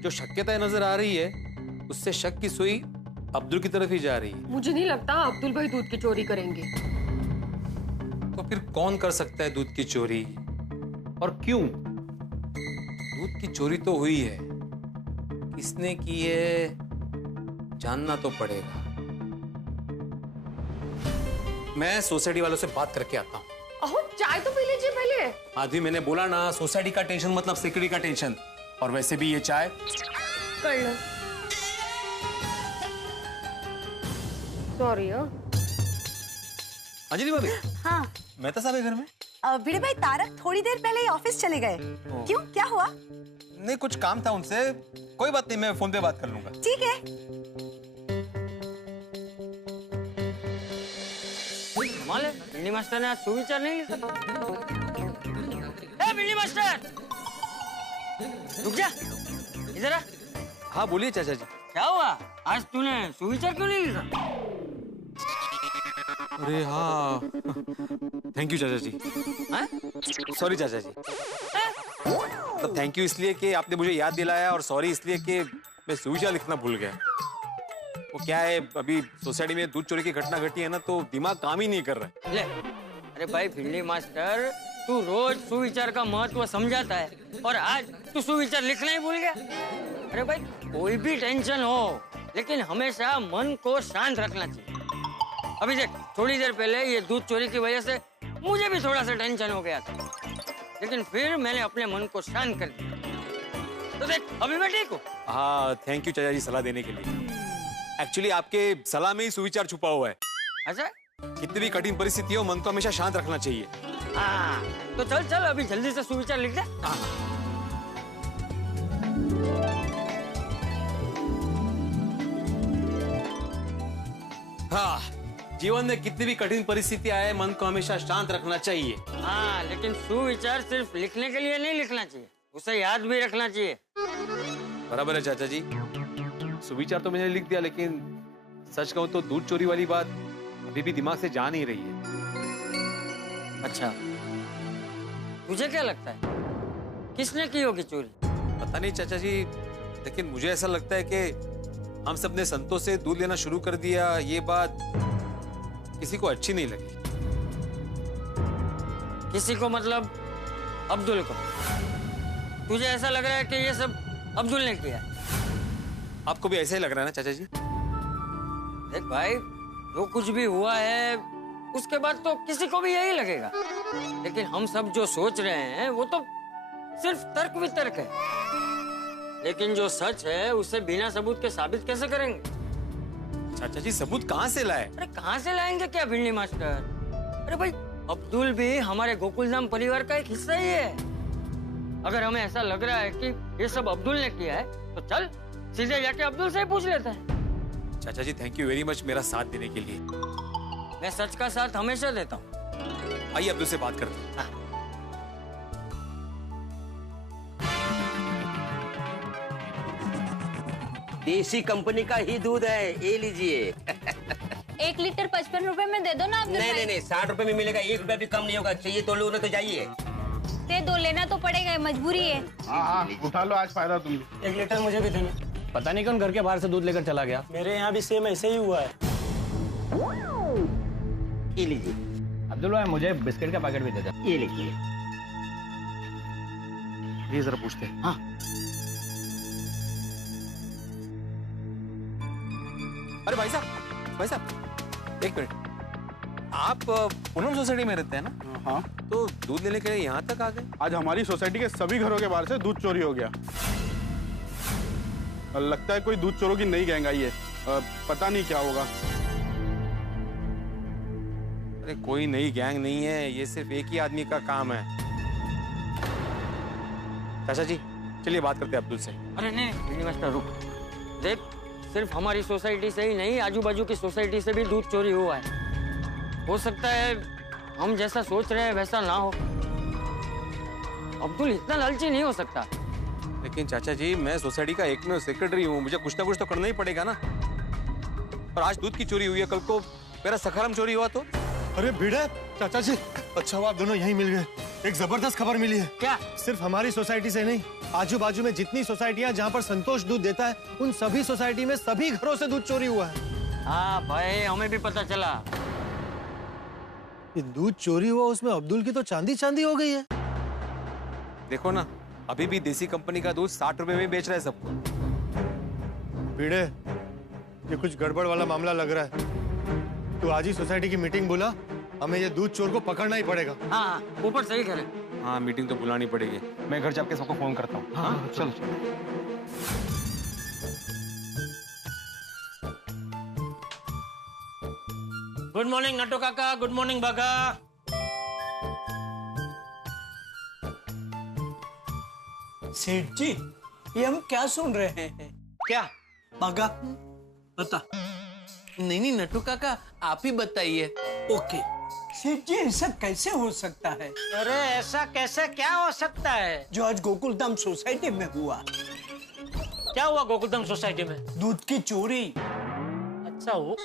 जो शक्यताएं नजर आ रही है उससे शक की सुई अब्दुल की तरफ ही जा रही है। मुझे नहीं लगता अब्दुल भाई दूध की चोरी करेंगे। तो फिर कौन कर सकता है दूध की चोरी और क्यों? दूध की चोरी तो हुई है, किसने की है जानना तो पड़ेगा। मैं सोसाइटी वालों से बात करके आता हूँ। अहो, चाय तो पी लीजिए पहले। आदमी, मैंने बोला ना, सोसाइटी का टेंशन मतलब सिक्योरिटी का टेंशन। और वैसे भी ये चाय कर लो। सॉरी। अंजलि भाभी। हाँ। मेहता साहब है घर में? भिड़े भाई, तारक थोड़ी देर पहले ही ऑफिस चले गए। क्यों, क्या हुआ? नहीं, कुछ काम था उनसे। कोई बात नहीं, मैं फोन पे बात कर लूंगा। ठीक है। माले, बिल्ली मास्टर ने आज सुविचार नहीं लिखा। ए बिल्ली मास्टर, रुक जा, इधर आ। हाँ बोलिए चाचा जी। क्या हुआ, आज तूने सुविचार क्यों नहीं लिखा? अरे हाँ, थैंक यू चाचा जी। सॉरी चाचा जी। तो थैंक यू इसलिए कि आपने मुझे याद दिलाया और सॉरी इसलिए कि मैं सुविचार लिखना भूल गया। वो क्या है, अभी सोसाइटी में दूध चोरी की घटना घटी है ना, तो दिमाग काम ही नहीं कर रहा है। ले, अरे भाई भिंडी मास्टर, तू रोज सुविचार का महत्व समझाता है और आज तू सुविचार लिखना ही भूल गया। अरे भाई, कोई भी टेंशन हो लेकिन हमेशा मन को शांत रखना चाहिए। अभी देख, थोड़ी देर पहले ये दूध चोरी की वजह से मुझे भी थोड़ा सा टेंशन हो गया था, लेकिन फिर मैंने अपने मन को शांत कर दिया। तो देख, अभी मैं ठीक हूँ। हाँ, थैंक यू चाचा जी सलाह देने के लिए। एक्चुअली आपके सलाह में ही सुविचार छुपा हुआ है। अच्छा? कितनी भी कठिन परिस्थिति हो, मन को हमेशा शांत रखना चाहिए। हाँ, तो चल चल अभी जल्दी से सुविचार लिख दे। हाँ, जीवन में कितनी भी कठिन परिस्थिति आए मन को हमेशा शांत रखना चाहिए। हाँ, लेकिन सुविचार सिर्फ लिखने के लिए नहीं लिखना चाहिए, उसे याद भी रखना चाहिए। बराबर है चाचा जी, सुविचार तो मैंने लिख दिया, लेकिन सच कहूं तो दूध चोरी वाली बात अभी भी दिमाग से जा नहीं रही है। अच्छा, तुझे क्या लगता है किसने की होगी चोरी? पता नहीं चाचा जी, लेकिन मुझे ऐसा लगता है कि हम सब ने संतोष से दूध लेना शुरू कर दिया, ये बात किसी को अच्छी नहीं लगी। किसी को मतलब अब्दुल को? तुझे ऐसा लग रहा है कि ये सब अब्दुल ने किया? आपको भी ऐसा ही लग रहा है ना चाचा जी? देख भाई, जो कुछ भी हुआ है उसके बाद तो किसी को भी यही लगेगा, लेकिन हम सब जो सोच रहे हैं वो तो सिर्फ तर्क वितर्क है, लेकिन जो सच है उसे बिना सबूत के साबित कैसे करेंगे? चाचा जी, सबूत कहाँ से लाए? अरे कहाँ से लाएंगे क्या भिंडी मास्टर? अरे भाई, अब्दुल भी हमारे गोकुलधाम परिवार का एक हिस्सा ही है। अगर हमें ऐसा लग रहा है कि ये सब अब्दुल ने किया है तो चल सीधे जाके अब्दुल से ही पूछ लेते हैं। चाचा जी, थैंक यू वेरी मच मेरा साथ देने के लिए। मैं सच का साथ हमेशा देता हूँ। आइए अब्दुल से बात करते हैं। हाँ। देसी कंपनी का ही दूध है, ये लीजिए। 1 लीटर 55 रुपए में दे दो ना अब्दुल भाई। नहीं, 60 रुपए में मिलेगा, 1 रुपया भी कम नहीं होगा। चाहिए तो लो, ना तो जाइए। दे दो, लेना तो पड़ेगा, मजबूरी है। हाँ, उठा लो, आज फायदा तुम। 1 लीटर मुझे भी देना। पता नहीं कौन घर के बाहर से दूध लेकर चला गया। मेरे यहाँ भी सेम ऐसे ही हुआ है। ये लीजिए। अब्दुल भाई, मुझे बिस्किट का पैकेट भी दे दो। ये लीजिए। ये जरा पूछते हैं। हाँ। अरे भाई साहब, एक मिनट। आप पूनम सोसाइटी में रहते हैं ना? हाँ। तो दूध लेने के लिए यहाँ तक आ गए? आज हमारी सोसाइटी के सभी घरों के बाहर से दूध चोरी हो गया। लगता है कोई दूध चोरों की नई गैंग आई है। पता नहीं क्या होगा। अरे कोई नई गैंग नहीं है, ये सिर्फ एक ही आदमी का काम है। चाचा जी, चलिए बात करते हैं अब्दुल से। अरे नहीं मास्टर, रुक। देख, सिर्फ हमारी सोसाइटी से ही नहीं, आजू बाजू की सोसाइटी से भी दूध चोरी हुआ है। हो सकता है हम जैसा सोच रहे हैं वैसा ना हो। अब्दुल इतना लालची नहीं हो सकता। लेकिन चाचा जी, मैं सोसाइटी का एकमेव सेक्रेटरी हूँ, मुझे कुछ ना कुछ तो करना ही पड़ेगा ना। और आज दूध की चोरी हुई है, कल को मेरा सखाराम चोरी हुआ तो? अरे भिड़े, चाचा जी, अच्छा हुआ आप दोनों यहीं मिल गए। एक जबरदस्त खबर मिली है। क्या? सिर्फ हमारी सोसाइटी से नहीं, आजू बाजू में जितनी सोसाइटियां जहां पर संतोष दूध देता है, उन सभी सोसाइटी में सभी घरों से दूध चोरी हुआ है। हाँ भाई, हमें भी पता चला। ये दूध चोरी हुआ, उसमें अब्दुल की तो चांदी चांदी हो गई है। देखो ना, अभी भी देसी कंपनी का दूध 60 रुपए में बेच रहा है सबको। भिड़े, ये कुछ गड़बड़ वाला मामला लग रहा है। तू आज ही सोसाइटी की मीटिंग बुला, हमें ये दूध चोर को पकड़ना ही पड़ेगा। हाँ, ऊपर सही करे। हाँ, मीटिंग तो बुलानी पड़ेगी। मैं घर जाके सबको फोन करता हूँ। हाँ, चलो। गुड मॉर्निंग नटू काका, गुड मॉर्निंग बागा। सेठ जी, ये हम क्या सुन रहे हैं? क्या बागा, बता। नहीं नटू काका, आप ही बताइए। ओके सेठ जी, ऐसा कैसे हो सकता है? अरे ऐसा कैसे क्या हो सकता है? जो आज गोकुलधाम सोसाइटी में हुआ। क्या हुआ गोकुलधाम सोसाइटी में? दूध की चोरी। अच्छा, वो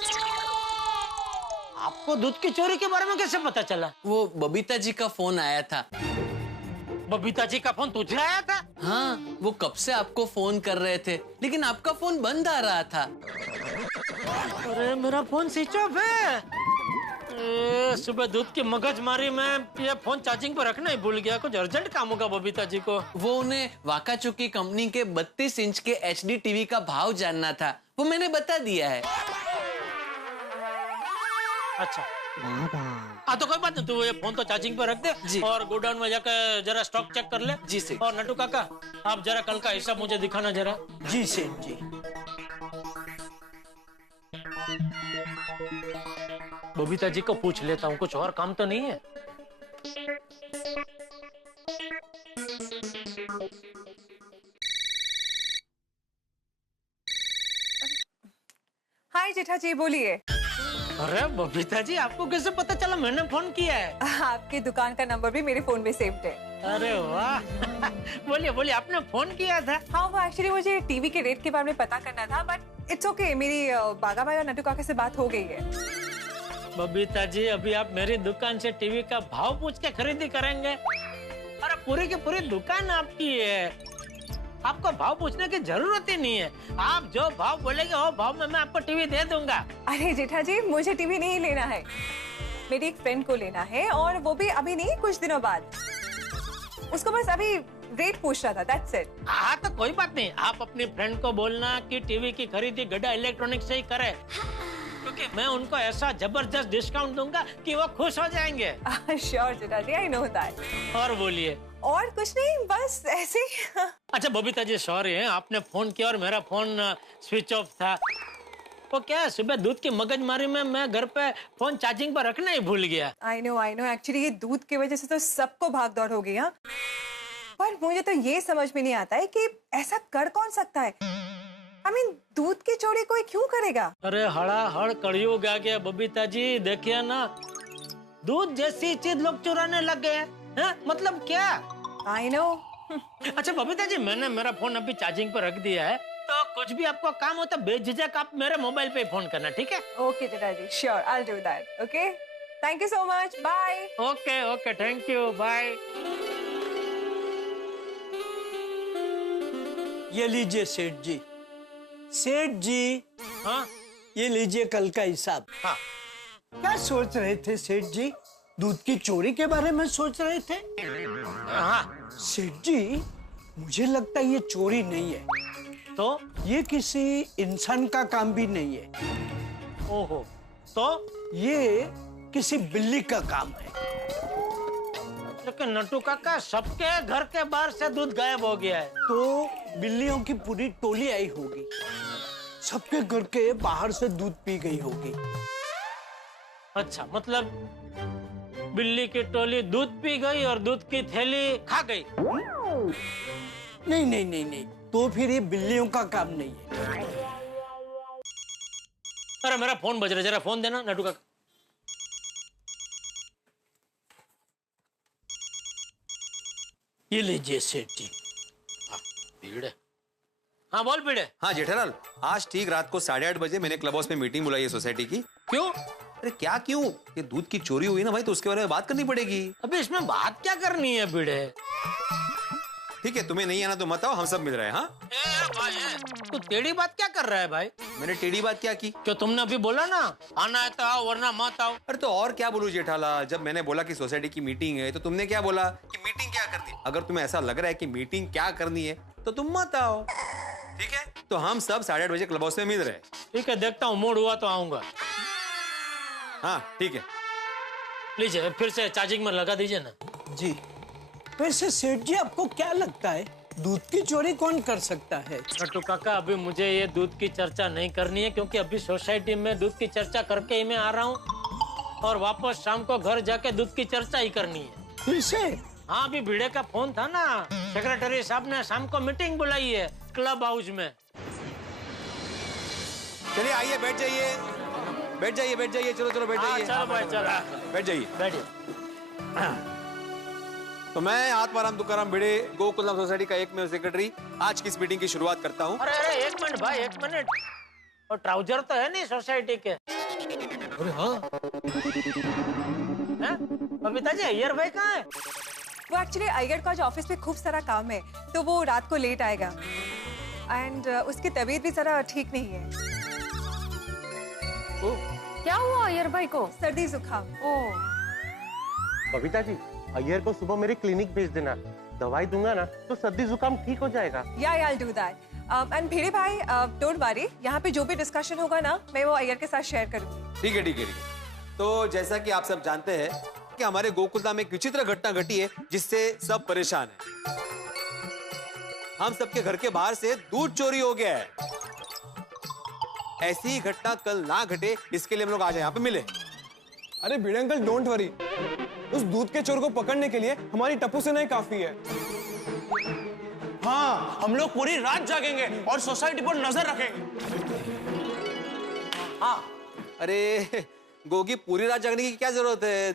आपको दूध की चोरी के बारे में कैसे पता चला? वो बबीता जी का फोन आया था। बबीता जी का फोन तुझे आया था? हाँ, वो कब से आपको फोन कर रहे थे, लेकिन आपका फोन बंद आ रहा था। अरे मेरा फोन स्विच ऑफ है। सुबह दूध की मगजमारी में ये फोन चार्जिंग पर रखना ही भूल गया। कुछ अर्जेंट काम होगा बबीता जी को। वो उन्हें वाकाचुकी कंपनी के 32 इंच के HD टीवी का भाव जानना था, वो मैंने बता दिया है। अच्छा, हाँ तो कोई बात नहीं, तू ये फोन तो चार्जिंग पर रख दे जी। और गोडाउन में जाकर जरा स्टॉक चेक कर ले। जी सेठ। और नटू काका, आप जरा कल का हिसाब मुझे दिखाना जरा। जी सेठ जी। बबीता जी को पूछ लेता हूँ, कुछ और काम तो नहीं है। हाय जेठा जी, बोलिए। अरे बबीता जी, आपको कैसे पता चला मैंने फोन किया है? आपकी दुकान का नंबर भी मेरे फोन में सेव्ड है। अरे वाह। बोलिए बोलिए, आपने फोन किया था? हाँ, वो एक्चुअली मुझे टीवी के रेट के बारे में पता करना था, बट इट्स ओके। मेरी बागा भाई और नट्टू काका से बात हो गई है। बबीता जी, अभी आप मेरी दुकान से टीवी का भाव पूछ के खरीदी करेंगे? अरे पूरी की पूरी दुकान आपकी है, आपको भाव पूछने की जरूरत ही नहीं है। आप जो भाव बोलेंगे वो भाव में मैं आपको टीवी दे दूंगा। अरे जेठा जी, मुझे टीवी नहीं लेना है, मेरी एक फ्रेंड को लेना है, और वो भी अभी नहीं, कुछ दिनों बाद। उसको बस अभी रेट पूछ रहा था, दैट्स इट। हाँ तो कोई बात नहीं, आप अपनी फ्रेंड को बोलना कि टीवी की खरीदी गड्ढा इलेक्ट्रॉनिक्स से ही करे, क्योंकि मैं उनको ऐसा जबरदस्त डिस्काउंट दूंगा कि वो खुश हो जाएंगे। Sure Jetha ji, I know that. और बोलिए। और कुछ नहीं, बस ऐसे ही। अच्छा बबीता जी, सॉरी है, आपने फोन किया और मेरा फोन स्विच ऑफ था। वो क्या है, सुबह दूध की मगजमारी में मैं घर पे फोन चार्जिंग पर रखना ही भूल गया। आई नो एक्चुअली ये दूध की वजह से तो सबको भाग दौड़ हो गई। हाँ, पर मुझे तो ये समझ में नहीं आता है कि ऐसा कर कौन सकता है। I mean, दूध की चोरी कोई क्यों करेगा? अरे हड़ा हड़ कड़ियुग आ गया बबीता जी, देखिए ना, दूध जैसी चीज लोग चुराने लग गए हैं। मतलब क्या? I know। अच्छा बबीता जी, मैंने मेरा फोन अभी चार्जिंग पर रख दिया है, तो कुछ भी आपको काम हो तो बेझिझक आप मेरे मोबाइल पे फोन करना, ठीक है? Okay Jetha ji, sure, I will do that. Okay, thank you so much, bye. Okay okay, thank you, bye. ये लीजिए सेठ जी। सेठ जी, हाँ, ये लीजिए कल का हिसाब। हाँ। क्या सोच रहे थे सेठ जी? दूध की चोरी के बारे में सोच रहे थे? हाँ। सेठ जी, मुझे लगता है ये चोरी नहीं है, तो ये किसी इंसान का काम भी नहीं है। ओहो, तो ये किसी बिल्ली का काम है। लेकिन नट्टू काका, सबके घर के बाहर से दूध गायब हो गया है। तो बिल्लियों की पूरी टोली आई होगी, सबके घर के बाहर से दूध पी गई होगी। अच्छा, मतलब बिल्ली की टोली दूध पी गई और दूध की थैली खा गई? नहीं नहीं नहीं नहीं, तो फिर ये बिल्लियों का काम नहीं है। अरे मेरा फोन बज रहा है, जरा फोन देना नट्टू काका। ये लीजिए सेठ जी। भीड़े। हाँ बोल भीड़े। हाँ जेठालाल, आज ठीक रात को 8:30 बजे मैंने क्लब हाउस में मीटिंग बुलाई है सोसाइटी की। क्यों? अरे क्या क्यों? ये दूध की चोरी हुई ना भाई, तो उसके बारे में बात करनी पड़ेगी। अबे इसमें बात क्या करनी है भीड़े? ठीक है, तुम्हें नहीं आना तो मत आओ, हम सब मिल रहे हैं। हाँ तू टेढ़ी बात क्या कर रहा है भाई? मैंने टेढ़ी बात क्या की? क्यों, तुमने अभी बोला ना आना है तो आओ वरना मत आओ। अरे तो और क्या बोलूं जेठालाल, जब मैंने बोला कि सोसाइटी की मीटिंग है तो तुमने क्या बोला कि मीटिंग क्या करनी है? अगर तुम्हें ऐसा लग रहा है कि मीटिंग क्या करनी है तो तुम मत आओ, ठीक है? तो हम सब 8:30 बजे क्लब हाउस में मिल रहे हैं। ठीक है, देखता हूँ, मूड हुआ तो आऊंगा। हाँ ठीक है, लीजिए फिर से चार्जिंग में लगा दीजिए ना। जी, वैसे सेठ जी आपको क्या लगता है दूध की चोरी कौन कर सकता है? नट्टू काका, अभी मुझे ये दूध की चर्चा नहीं करनी है, क्योंकि अभी सोसाइटी में दूध की चर्चा करके ही मैं आ रहा हूँ, और वापस शाम को घर जाके दूध की चर्चा ही करनी है। फिर से? हाँ, अभी भिड़े का फोन था ना, सेक्रेटरी साहब ने शाम को मीटिंग बुलाई है क्लब हाउस में। चलिए आइए, बैठ जाइए, बैठ जाइए, बैठ जाइए, चलो चलो बैठ जाइए। चलो भाई, चलो बैठ जाइए, बैठिए। तो मैं आत्माराम तुकाराम भिड़े, गोकुलधाम सोसाइटी का एकमेव सेक्रेटरी, आज की इस मीटिंग की शुरुआत करता हूँ। अरे अरे एक मिनट भाई, एक मिनट, और ट्राउजर तो है नहीं सोसाइटी के? अरे हाँ, बबीता जी, अय्यर भाई कहाँ है? वो एक्चुअली अय्यर का आज ऑफिस में खूब सारा काम है, तो वो रात को लेट आएगा, एंड उसकी तबीयत भी जरा ठीक नहीं है। क्या हुआ अय्यर भाई को? सर्दी जुकाम। बबीता जी, अय्यर को सुबह मेरे क्लिनिक भेज देना, दवाई दूंगा ना तो सर्दी जुकाम ठीक हो जाएगा। या I'll do that। एंड भिड़े भाई, डोंट वरी, यहाँ पे जो भी डिस्कशन होगा ना, मैं वो अय्यर के साथ शेयर करूंगी। ठीक है ठीक है ठीक है। तो जैसा कि आप सब जानते हैं कि हमारे गोकुलधाम में एक विचित्र घटना घटी है जिससे सब परेशान हैं। हम सबके घर के बाहर से दूध चोरी हो गया है। ऐसी घटना कल ना घटे, इसके लिए हम लोग आज यहाँ पे मिले। अरे भिड़े अंकल, डोंट वरी, उस दूध के चोर को पकड़ने के लिए हमारी टप्पू सेना ही काफी है। हाँ, हम लोग पूरी रात जागेंगे और सोसाइटी पर नजर रखेंगे। हाँ, अरे गोगी, पूरी रात जगने की क्या जरूरत है?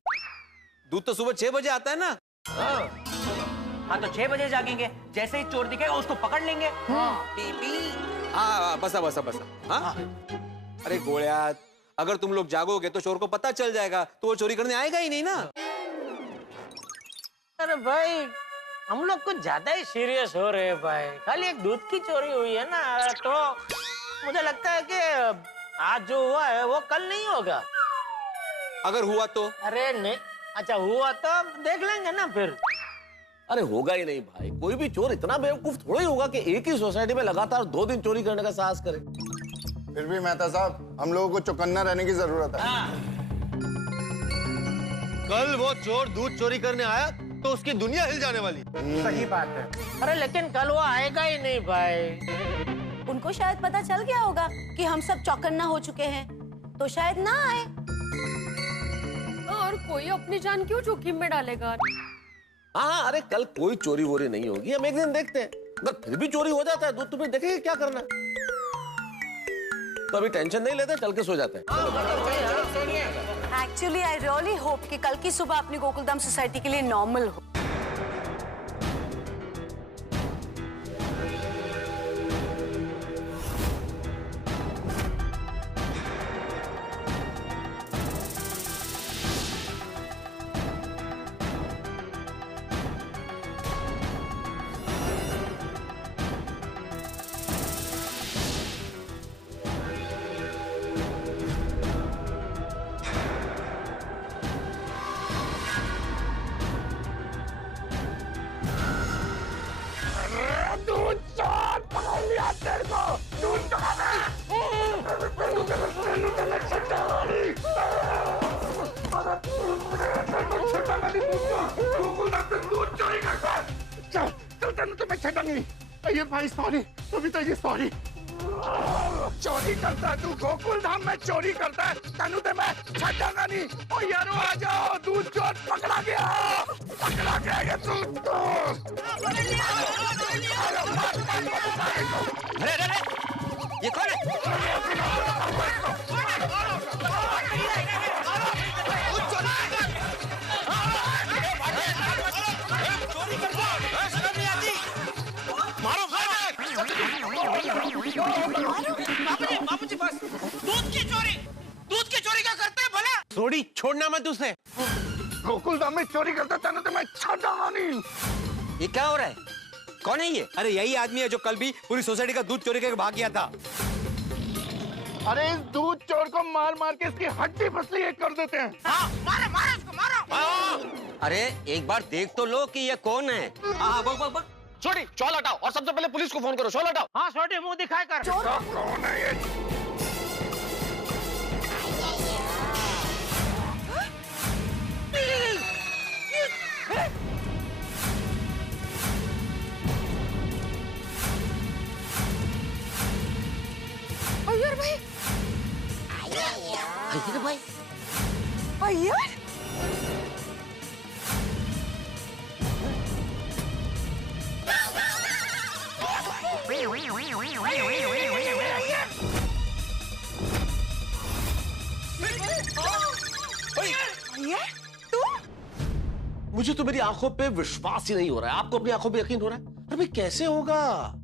दूध तो सुबह 6 बजे आता है ना। हाँ तो 6 बजे जागेंगे, जैसे ही चोर दिखेगा उसको पकड़ लेंगे। हाँ बसा बसा बसा। हाँ अरे गोलिया, अगर तुम लोग जागोगे तो चोर को पता चल जाएगा, तो वो चोरी करने आएगा ही नहीं ना। अरे भाई, हम लोग कुछ ज्यादा ही सीरियस हो रहे हैं भाई। खाली एक दूध की चोरी हुई है ना, तो मुझे लगता है कि आज जो हुआ है वो कल नहीं होगा। अगर हुआ तो? अरे नहीं, अच्छा हुआ तो देख लेंगे ना फिर। अरे होगा ही नहीं भाई, कोई भी चोर इतना बेवकूफ थोड़ा ही होगा कि एक ही सोसाइटी में लगातार 2 दिन चोरी करने का साहस करे। फिर भी मेहता साहब, हम लोगों को चौकन्ना रहने की जरूरत है। कल वो चोर दूध चोरी करने आया तो उसकी दुनिया हिल जाने वाली। सही बात है। अरे लेकिन कल वो आएगा ही नहीं भाई। उनको शायद पता चल गया होगा कि हम सब चौकन्ना हो चुके हैं, तो शायद ना आए। और कोई अपनी जान क्यों जोखिम में डालेगा? हाँ, अरे कल कोई चोरी वोरी नहीं होगी, हम एक दिन देखते हैं। अगर फिर भी चोरी हो जाता है दूध, तो फिर देखेंगे क्या करना है। तो अभी टेंशन नहीं लेते, चल के सो जाते हैं। एक्चुअली आई रियली होप कि कल की सुबह अपनी गोकुलधाम सोसाइटी के लिए नॉर्मल हो। अय्यर भाई सॉरी, बबीता जी सॉरी। चोरी करता है तू, गोकुल धाम में चोरी करता है, तनु ते मैं छड़ांगा नहीं। ओ यारो आ जाओ, दूध चोर पकड़ा गया ये दूध तो। अरे ये कौन है? बापूजी बस, दूध की चोरी क्या करते हैं भला? थोड़ी छोड़ना मत उसे। गोकुल धाम में चोरी करता तनु ते मैं छड़ांगा नहीं। ये क्या हो रहा है? कौन है ये? अरे यही आदमी है जो कल भी पूरी सोसाइटी का दूध चोरी करके भाग गया था। अरे इस दूध चोर को मार मार के इसकी हड्डी पसली एक कर देते हैं। हाँ, मारो उसको, मारो। अरे एक बार देख तो लो कि ये कौन है। हाँ, बक छोटी शॉल हटाओ और सबसे पहले पुलिस को फोन करो। शॉल हटाओ। हाँ छोटे, मुंह दिखाए कर। कौन है ये? अय्यर भाई, अय्यर भाई, अय्यर? मुझे तो मेरी आंखों पे विश्वास ही नहीं हो रहा है। आपको अपनी आंखों पे यकीन हो रहा है? अरे भाई कैसे होगा?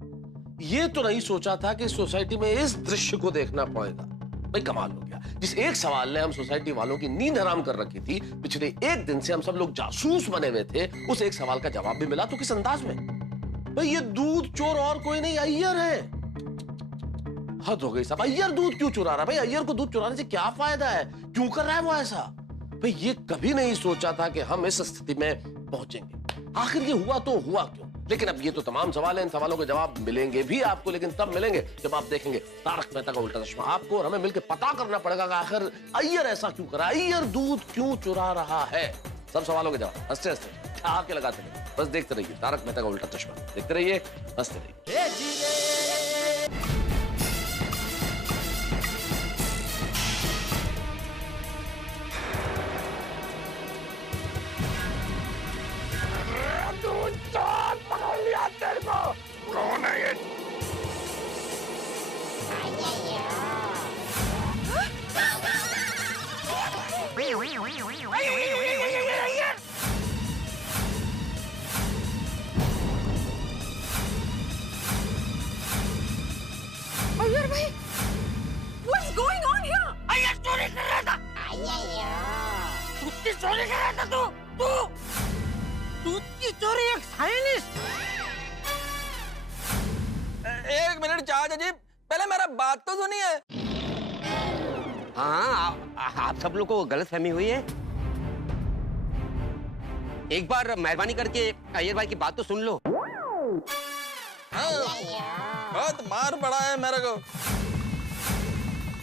ये तो नहीं सोचा था कि सोसाइटी में इस दृश्य को देखना पड़ेगा। भाई कमाल हो गया। जिस एक सवाल ने हम सोसाइटी वालों की नींद हराम कर रखी थी, पिछले एक दिन से हम सब लोग जासूस बने हुए थे, उस एक सवाल का जवाब भी मिला। तो किस अंदाज में? भाई ये दूध चोर और कोई नहीं, अय्यर है। हद हो गई साहब, अय्यर दूध क्यों चुरा रहा है? भाई अय्यर को दूध चुराने से क्या फायदा है? क्यों कर रहा है वो ऐसा? भाई ये कभी नहीं सोचा था कि हम इस स्थिति में पहुंचेंगे। आखिर ये हुआ तो हुआ क्यों? लेकिन अब ये तो तमाम सवाल हैं, इन सवालों के जवाब मिलेंगे भी आपको, लेकिन तब मिलेंगे जब आप देखेंगे तारक मेहता का उल्टा चश्मा। आपको और हमें मिलकर पता करना पड़ेगा कि आखिर अय्यर ऐसा क्यों करा, अय्यर दूध क्यों चुरा रहा है। सब सवालों के जवाब हंसते हंसते आके लगाते रहिए। बस देखते रहिए तारक मेहता का उल्टा चश्मा, देखते रहिए, हंसते रहिए। कौन है ये? दूध की चोरी कर रहा था तू दूध की चोरी एक साइंटिस्ट। एक मिनट चाचा जी, पहले मेरा बात तो सुनिए। हाँ, आप सब लोग को गलतफहमी हुई है। एक बार मेहरबानी करके अय्यर भाई की बात तो सुन लो। बहुत मार पड़ा है मेरे को,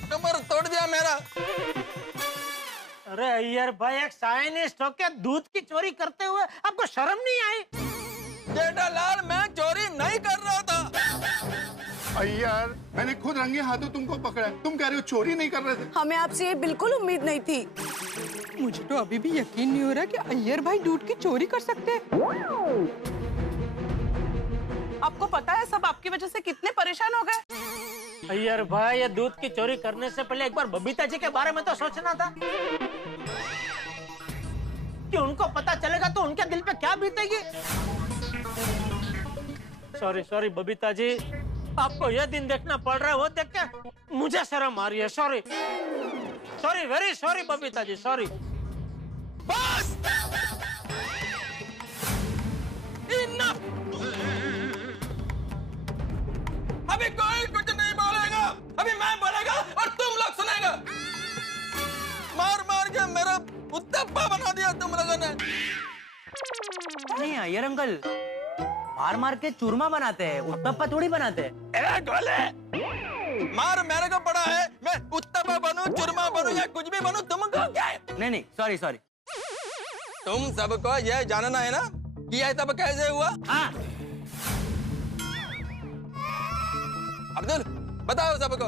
कमर तोड़ दिया मेरा। अरे अय्यर भाई, एक साइंटिस्ट होके दूध की चोरी करते हुए आपको शर्म नहीं आई? जेठालाल, मैं चोरी नहीं कर रहा था। अय्यर, मैंने खुद रंगे हाथों तुमको पकड़ा है, तुम कह रहे हो चोरी नहीं कर रहे थे। हमें आपसे ये बिल्कुल उम्मीद नहीं थी। मुझे तो अभी भी यकीन नहीं हो रहा कि अय्यर भाई दूध की चोरी कर सकते हैं। आपको पता है सब आपकी वजह से कितने परेशान हो गए। अय्यर भाई, ये दूध की चोरी करने से पहले एक बार बबीता जी के बारे में तो सोचना था कि उनको पता चलेगा तो उनके दिल पे क्या बीतेगी। सॉरी बबीता जी, आपको यह दिन देखना पड़ रहा है, वो देख के मुझे शर्म आ रही है। Sorry, very sorry Babita ji, sorry. बस इनफ। अभी कोई कुछ नहीं बोलेगा, अभी मैं बोलेगा और तुम लोग सुनेगा। मार मार के मेरा उत्तप्पा बना दिया तुम लोगों ने। नहीं अय्यर अंकल, मार मार के चूरमा बनाते हैं, उत्तप्पा थोड़ी बनाते हैं। मार मेरे को पड़ा है, मैं उत्तप्पा बनूं, चूरमा बनूं या कुछ भी बनूं, तुमको क्या है? नहीं सॉरी। तुम सबको ये जानना है ना कि ये तब कैसे हुआ? हाँ। अब्दुल, बताओ सबको।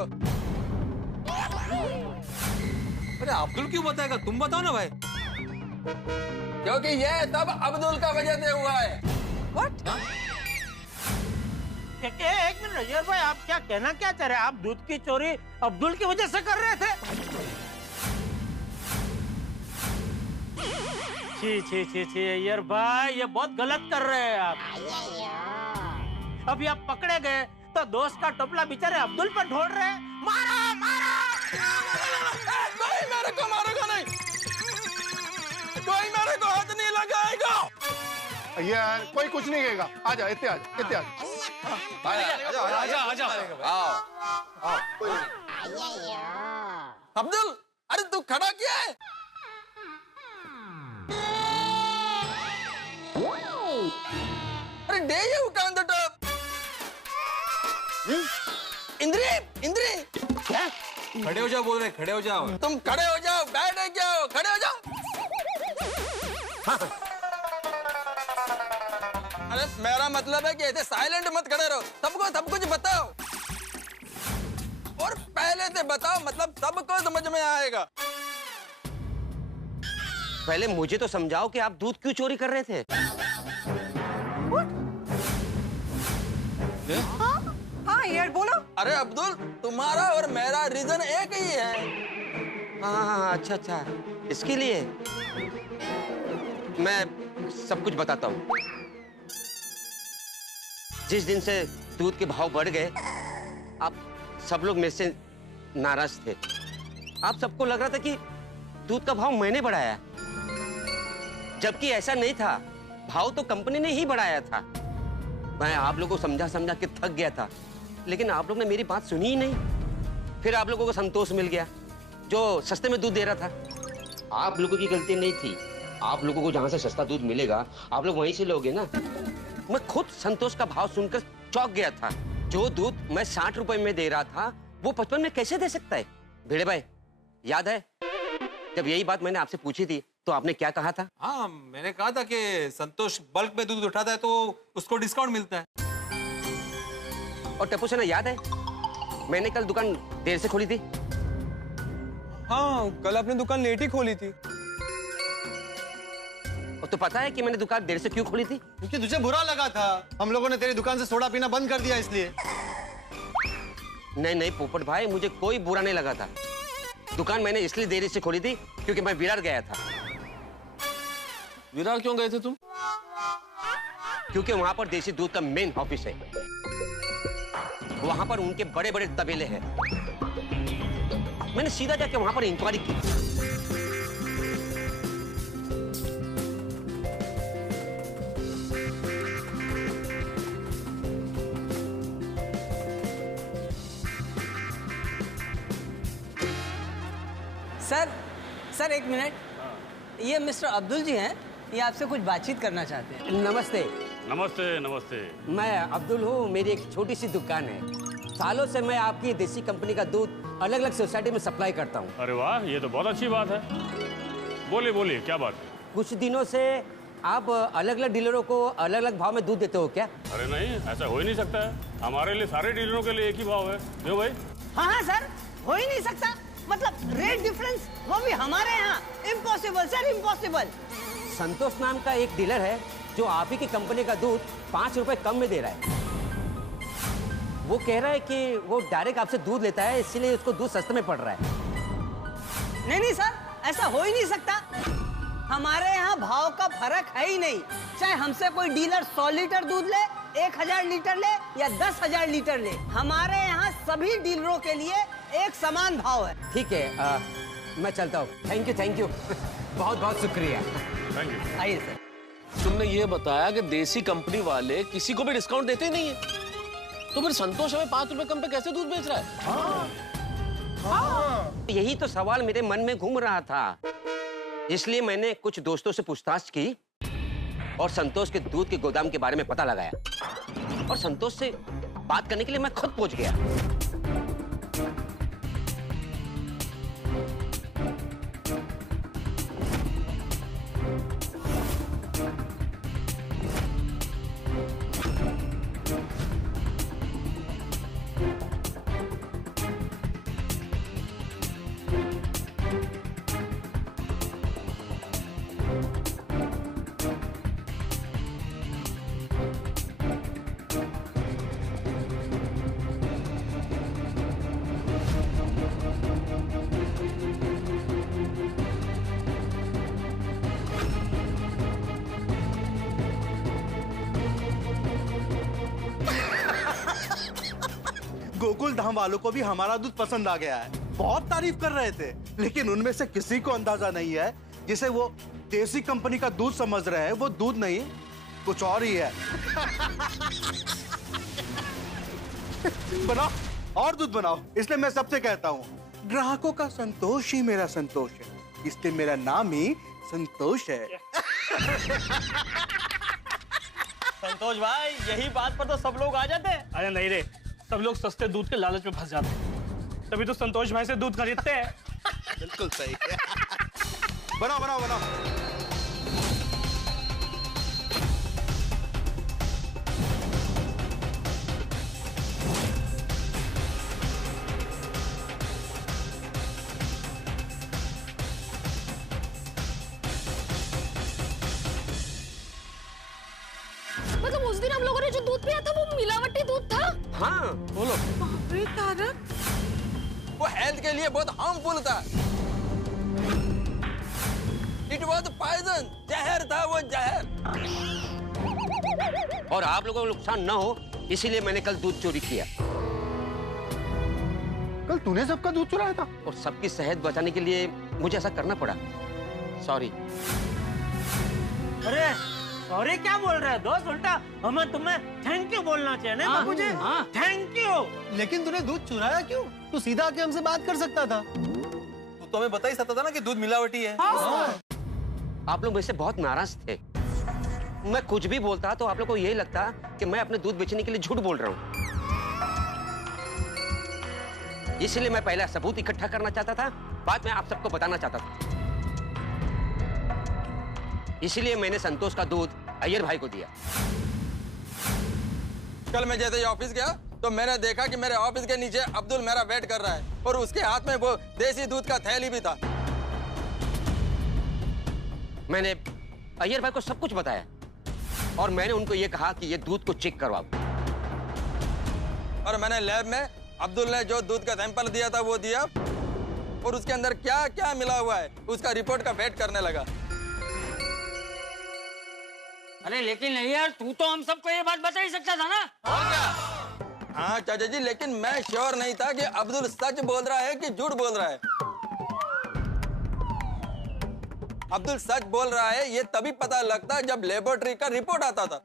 अरे अब्दुल क्यों बताएगा, तुम बताओ ना भाई। क्योंकि ये तब अब्दुल का वजह से हुआ है। What? एक मिनट अय्यर भाई, आप क्या कहना क्या चाह रहे हैं? आप दूध की चोरी अब्दुल की वजह से कर रहे थे? छी अय्यर भाई, ये बहुत गलत कर रहे हैं आप। अभी आप पकड़े गए तो दोस्त का टोपला बेचारे अब्दुल पर ढोल रहे हैं। मारो! कोई मेरे को मारेगा नहीं, कोई मेरे को हाथ नहीं लगाएगा। यार कोई कुछ नहीं कहेगा। आजा, इत्ते आजा। अब्दुल, अरे तू खड़ा क्या है? अरे day you can the top. इंद्री क्या? खड़े हो जाओ बोल रहे, खड़े हो जाओ। तुम खड़े हो जाओ, बैठे क्या हो? खड़े हो जाओ। अरे मेरा मतलब है कि ऐसे साइलेंट मत खड़े रहो, सबको सब कुछ बताओ और पहले से बताओ, मतलब सबको समझ में आएगा। पहले मुझे तो समझाओ कि आप दूध क्यों चोरी कर रहे थे। हाँ यार बोलो। अरे अब्दुल, तुम्हारा और मेरा रीजन एक ही है। हाँ, अच्छा, इसके लिए मैं सब कुछ बताता हूँ। जिस दिन से दूध के भाव बढ़ गए, आप सब लोग मेरे से नाराज थे। आप सबको लग रहा था कि दूध का भाव मैंने बढ़ाया, जबकि ऐसा नहीं था। भाव तो कंपनी ने ही बढ़ाया था। मैं आप लोगों को समझा के थक गया था, लेकिन आप लोग ने मेरी बात सुनी ही नहीं। फिर आप लोगों को संतोष मिल गया जो सस्ते में दूध दे रहा था। आप लोगों की गलती नहीं थी। आप लोगों को जहां से सस्ता दूध मिलेगा आप लोग वहीं से लोगे ना। मैं खुद संतोष का भाव सुनकर चौंक गया था। जो दूध मैं 60 रुपए में दे रहा था वो 55 में कैसे दे सकता है? भिड़े भाई, याद है जब यही बात मैंने आपसे पूछी थी तो आपने क्या कहा था? हाँ, मैंने कहा था कि संतोष बल्क में दूध उठाता है तो उसको डिस्काउंट मिलता है। और टप्पू सेना, याद है मैंने कल दुकान देर से खोली थी? हाँ, कल आपने दुकान लेट ही खोली थी। और तो पता है कि मैंने दुकान देर से क्यों खोली थी? क्योंकि तुझे बुरा लगा था। हम लोगों ने तेरी दुकान से सोडा पीना बंद कर दिया इसलिए। नहीं पोपट भाई, मुझे कोई बुरा नहीं लगा था। दुकान मैंने इसलिए देरी से खोली थी क्योंकि मैं विरार गया था। विरार क्यों गए थे तुम? क्योंकि वहां पर देसी दूध का मेन ऑफिस है। वहां पर उनके बड़े बड़े तबेले हैं। मैंने सीधा जाके वहां पर इंक्वायरी की। सर एक मिनट, ये मिस्टर अब्दुल जी हैं, ये आपसे कुछ बातचीत करना चाहते हैं। नमस्ते। नमस्ते नमस्ते। मैं अब्दुल हूँ, मेरी एक छोटी सी दुकान है। सालों से मैं आपकी देसी कंपनी का दूध अलग अलग सोसाइटी में सप्लाई करता हूँ। अरे वाह, ये तो बहुत अच्छी बात है। बोलिए बोलिए, क्या बात है? कुछ दिनों से आप अलग अलग डीलरों को अलग अलग भाव में दूध देते हो क्या? अरे नहीं, ऐसा हो ही नहीं सकता है। हमारे लिए सारे डीलरों के लिए एक ही भाव है। क्यों भाई? हाँ सर, हो ही नहीं सकता। मतलब रेट डिफरेंस, वो भी हमारे यहाँ। Impossible sir, impossible. संतोष नाम का एक डीलर है जो आप ही की कंपनी का दूध 5 रुपए कम में दे रहा है। वो कह रहा है कि वो डायरेक्ट आपसे दूध लेता है, इसीलिए उसको दूध सस्ते में पड़ रहा है। नहीं सर, ऐसा हो ही नहीं सकता। हमारे यहाँ भाव का फर्क है ही नहीं। चाहे हमसे कोई डीलर 100 लीटर दूध ले, 1000 लीटर ले या 10,000 लीटर ले, हमारे यहाँ सभी डीलरों के लिए एक समान भाव है। ठीक है, मैं चलता हूँ। थैंक यू बहुत बहुत शुक्रिया। Thank you. आइए सर। तुमने ये बताया कि देसी कंपनी वाले किसी को भी डिस्काउंट देते ही नहीं है, तो फिर संतोष हमें 5 रुपए कम पे कैसे दूध बेच रहा है? यही तो सवाल मेरे मन में घूम रहा था, इसलिए मैंने कुछ दोस्तों से पूछताछ की और संतोष के दूध के गोदाम के बारे में पता लगाया और संतोष से बात करने के लिए मैं खुद पहुंच गया। गोकुल धाम वालों को भी हमारा दूध पसंद आ गया है। बहुत तारीफ कर रहे थे, लेकिन उनमें से किसी को अंदाजा नहीं है जिसे वो देसी कंपनी का दूध समझ रहे हैं, वो दूध नहीं कुछ और ही है। बनाओ और दूध बनाओ, इसलिए मैं सबसे कहता हूँ ग्राहकों का संतोष ही मेरा संतोष है, इसलिए मेरा नाम ही संतोष है। संतोष भाई, यही बात पर तो सब लोग आ जाते हैं। अरे नहीं रे, सब लोग सस्ते दूध के लालच में फंस जाते हैं, तभी तो संतोष भाई से दूध खरीदते हैं। बिल्कुल सही। बनाओ बनाओ बनाओ। मतलब उस दिन हम लोगों ने जो दूध पिया था वो मिलावटी दूध था। हाँ बोलो। बाप रे तारक, वो हेल्थ के लिए बहुत हार्मफुल था। इट वॉज पॉइजन, जहर था वो, जहर। और आप लोगों को नुकसान न हो इसीलिए मैंने कल दूध चोरी किया। कल तूने सबका दूध चुराया था? और सबकी सेहत बचाने के लिए मुझे ऐसा करना पड़ा। सॉरी। अरे सॉरी क्या बोल रहे हो दोस्त? उल्टा हमें तुम्हें थैंक यू बोलना चाहिए ना मुझे। Thank you. लेकिन तूने दूध चुराया क्यों? तू सीधा आके हमसे बात कर सकता था। तू तो हमें बता ही सकता था ना कि दूध मिलावटी है। आप लोग मुझसे बहुत नाराज थे। मैं कुछ भी बोलता तो आप लोग को यही लगता कि मैं अपने दूध बेचने के लिए झूठ बोल रहा हूँ। इसलिए मैं पहले सबूत इकट्ठा करना चाहता था, बाद में आप सबको बताना चाहता था। इसलिए मैंने संतोष का दूध अय्यर भाई को दिया। कल मैं जैसे ही ऑफिस गया तो मैंने देखा कि मेरे ऑफिस के नीचे अब्दुल मेरा वेट कर रहा है और उसके हाथ में वो देसी दूध का थैली भी था। मैंने अय्यर भाई को सब कुछ बताया और मैंने उनको ये कहा कि ये दूध को चेक करवाओ। और मैंने लैब में अब्दुल ने जो दूध का सैंपल दिया था वो दिया और उसके अंदर क्या क्या मिला हुआ है उसका रिपोर्ट का वेट करने लगा। अरे लेकिन नहीं यार, तू तो हम सबको ये बात बता ही सकता था ना। और क्या? हाँ चाचा जी, लेकिन मैं श्योर नहीं था कि अब्दुल सच बोल रहा है कि झूठ बोल रहा है। अब्दुल सच बोल रहा है ये तभी पता लगता जब लेबोरेटरी का रिपोर्ट आता था।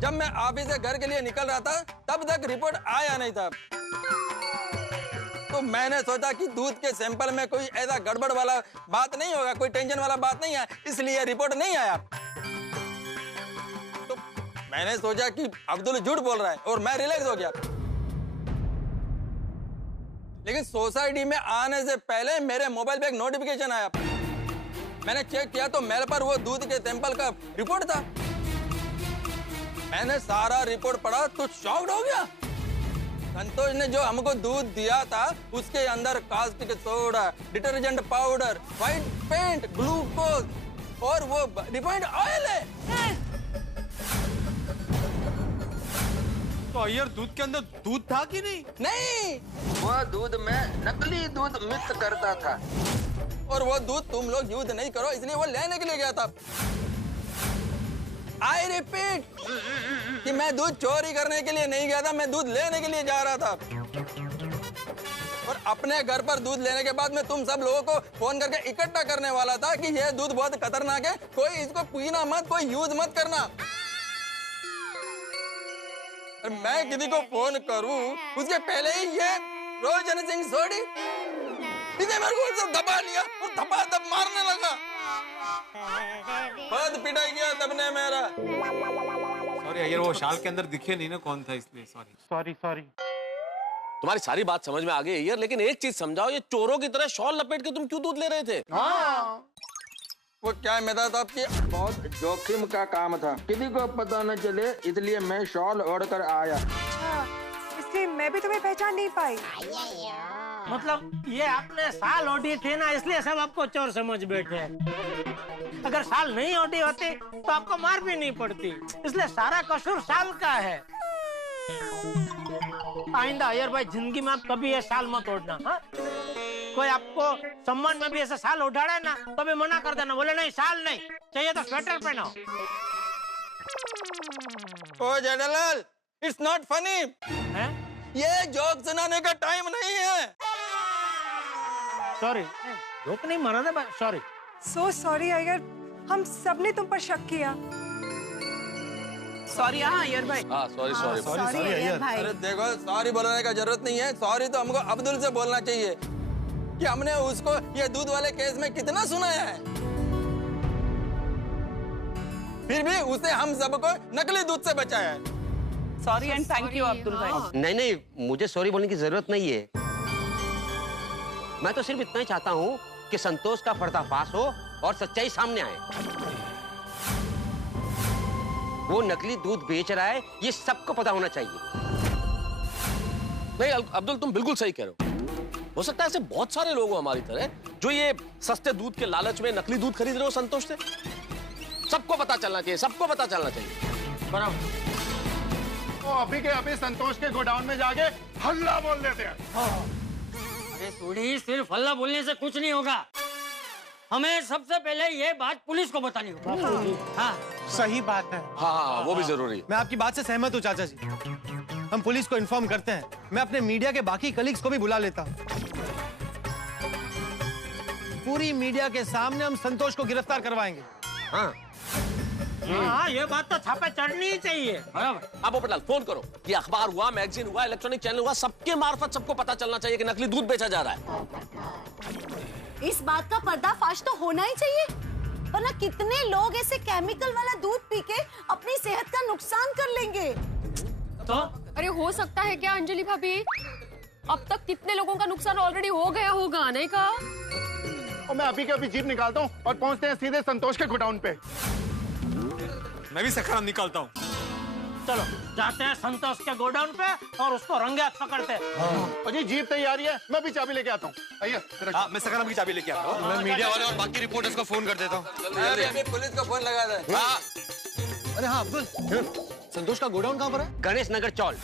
जब मैं ऑफिस से घर के लिए निकल रहा था तब तक रिपोर्ट आया नहीं था। तो मैंने सोचा कि दूध के सैंपल में कोई ऐसा गड़बड़ वाला बात नहीं होगा, कोई टेंशन वाला बात नहीं है, इसलिए रिपोर्ट नहीं आया। तो मैंने सोचा कि अब्दुल झूठ बोल रहा है और मैं रिलैक्स हो गया। लेकिन सोसाइटी में आने से पहले मेरे मोबाइल पे एक नोटिफिकेशन आया। मैंने चेक किया तो मेल पर वो दूध के सैंपल का रिपोर्ट था। मैंने सारा रिपोर्ट पढ़ा तो शॉक्ड हो गया। संतोष ने जो हमको दूध दिया था उसके अंदर caustic soda, detergent powder, white paint, glucose और वो रिफाइंड ऑयल है। तो अय्यर दूध के अंदर दूध था कि नहीं? नहीं, वो दूध में नकली दूध मिक्स करता था और वो दूध तुम लोग यूज नहीं करो इसलिए वो लेने के लिए गया था। आई रिपीट कि मैं दूध चोरी करने के लिए नहीं गया था, मैं दूध लेने के लिए जा रहा था। और अपने घर पर दूध लेने के बाद मैं तुम सब लोगों को फोन करके इकट्ठा करने वाला था कि ये दूध बहुत खतरनाक है, कोई इसको पीना मत, कोई यूज मत करना। और मैं किसी को फोन करूं उसके पहले ही ये रोशन सिंह सोडी इसे मेरे को सब दबा लिया और धपाधप मारने लगा। बहुत पिटाई किया सबने मेरा। सॉरी अय्यर, वो शाल के अंदर दिखे नहीं ना कौन था, इसलिए सॉरी। तुम्हारी सारी बात समझ में आ गई यार, लेकिन एक चीज समझाओ, ये चोरों की तरह शॉल लपेट के तुम क्यों दूध ले रहे थे? हाँ। वो क्या मेहता साहब की बहुत जोखिम का काम था, किसी को पता न चले इसलिए मैं शॉल ओढ़ कर आया। इसलिए मैं भी तुम्हें पहचान नहीं पाई। मतलब ये आपने साल ओढ़ी थे ना, इसलिए सब आपको चोर समझ बैठे। अगर साल नहीं ओढ़ी होती तो आपको मार भी नहीं पड़ती, इसलिए सारा कसूर साल का है। आइंदा अय्यर भाई जिंदगी में आप कभी ये साल मत ओढ़ना। हाँ? कोई आपको सम्मान में भी ऐसा साल उठाड़े ना तो भी मना कर देना, बोले नहीं साल नहीं चाहिए तो स्वेटर पहनो। ओ जेठालाल, इट्स नॉट फनी। ये जोक सुनाने का टाइम नहीं है। सॉरी, जोक नहीं मारा था, सॉरी। सो सॉरी अय्यर, हम सब ने तुम पर शक किया। सॉरी अय्यर भाई। हाँ सॉरी अय्यर भाई। अरे देखो, सॉरी बोलने का जरूरत नहीं है। सॉरी तो हमको अब्दुल से बोलना चाहिए कि हमने उसको ये दूध वाले केस में कितना सुनाया है, फिर भी उसे हम सबको नकली दूध से बचाया है। Sorry and thank you Abdul भाई। नहीं, मुझे सॉरी बोलने की जरूरत नहीं है। मैं तो सिर्फ इतना ही चाहता हूँ कि संतोष का पर्दाफाश हो और सच्चाई सामने आए। वो नकली दूध बेच रहा है, ये सबको पता होना चाहिए। नहीं अब्दुल, तुम बिल्कुल सही कह रहे हो सकता है ऐसे बहुत सारे लोग हो हमारी तरह जो ये सस्ते दूध के लालच में नकली दूध खरीद रहे हो संतोष से। सबको पता चलना चाहिए, सबको पता चलना चाहिए। बराबर। तो अभी के अभी संतोष के गोडाउन में जाके हल्ला बोल देते हैं। अरे थोड़ी सिर्फ हल्ला बोलने से कुछ नहीं होगा, हमें सबसे पहले ये बात पुलिस को बतानी होगी। हाँ सही बात है। हाँ वो भी जरूरी। मैं आपकी बात से सहमत हूँ चाचा जी, हम पुलिस को इन्फॉर्म करते हैं। मैं अपने मीडिया के बाकी कलीग्स को भी बुला लेता हूँ। पूरी मीडिया के सामने हम संतोष को गिरफ्तार करवाएंगे। हाँ ये बात तो छापे चढ़नी ही चाहिए। अब पटेल फोन करो, ये अखबार हुआ, मैगजीन हुआ, इलेक्ट्रॉनिक चैनल हुआ, सबके मार्फत सबको पता चलना चाहिए कि नकली दूध बेचा जा रहा है। इस बात का पर्दाफाश तो होना ही चाहिए, वरना कितने लोग ऐसे केमिकल वाला दूध पी के अपनी सेहत का नुकसान कर लेंगे। तो अरे हो सकता है क्या अंजलि भाभी, अब तक कितने लोगों का नुकसान ऑलरेडी हो गया होगा, नहीं कहा? और मैं अभी के अभी जीप निकालता हूँ और पहुँचते हैं सीधे संतोष के गोडाउन पे। मैं भी सखाराम निकालता हूँ। चलो जाते हैं संतोष के गोडाउन पे और उसको रंगे हाथ पकड़ते हैं। और जी जीप तैयारी है, मैं भी चाबी लेके आता हूँ। आइए। मैं सखाराम की चाबी लेके आता हूँ। मैं मीडिया वाले और बाकी रिपोर्टर्स को फोन कर देता हूँ। अभी पुलिस को फोन लगा दे। अरे हाँ अब्दुल, संतोष का गोडाउन कहाँ पर है? गणेश नगर चौल।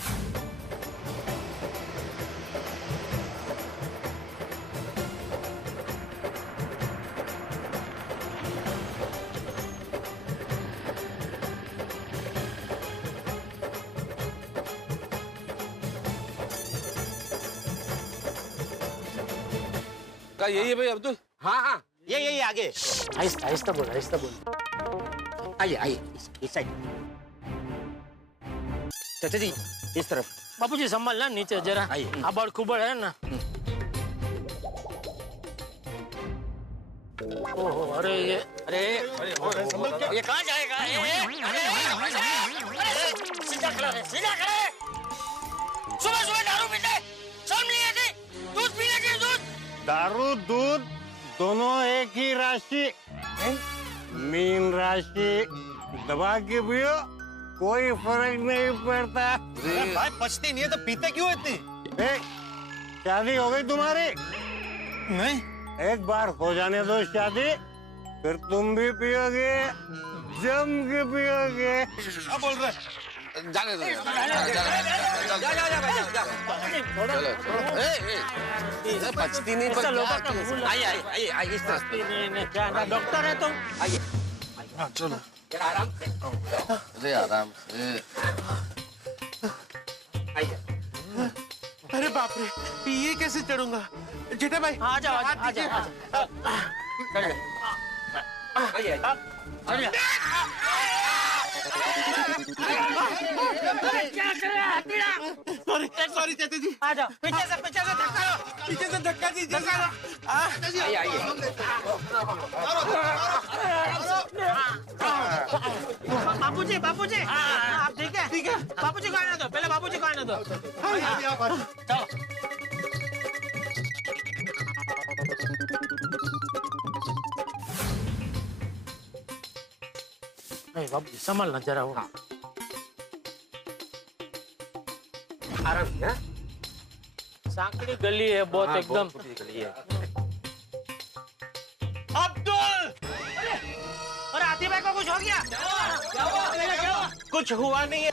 क्या यही है भाई अब्दुल? हाँ ये आगे। आहिस्ता बोल, आहिस्ता बोल। आइए इस साइड। चाचा जी इस तरफ। बापूजी संभालना, नीचे जरा आबड़ खुबड़ है ना। अरे ये संभल के ये कहाँ जाएगा? सीधा खड़ा रहे, सीधा खड़ा रहे। सुबह सुबह दारू पीते, शर्म नहीं आती? दूध पीने के दूध। दारू दूध दोनों एक ही राशि, मीन राशि। दबा के पियो, कोई फर्क नहीं पड़ता। भाई पचती नहीं है तो पीते क्यों इतनी? शादी हो गई तुम्हारी? नहीं। एक बार हो जाने दो शादी, फिर तुम भी पियोगे, जम के पियोगे। क्या बोल रहे? जाने दो। पचती नहीं पर आइए इस तरह। डॉक्टर है तुम? आइए। चलो। आराम से। अरे आराम से। आइए। अरे बाप रे, ये कैसे चढ़ूंगा? जेठा भाई आ जाओ, आ जाओ। आइए। सॉरी चाचा जी। आ जाओ, पीछे से धक्का लो। पीछे से धक्का दीजिए। आइए। बापूजी, आप ठीक है? ठीक है। बापूजी को आने दो, पहले बापूजी को आने दो। चलो। बाबू संभलना जरा हो। आराम से। सांकड़ी गली है बहुत, एकदम गली है। अब्दुल! अरे हाथी भाई को कुछ हो गया? कुछ हुआ नहीं है,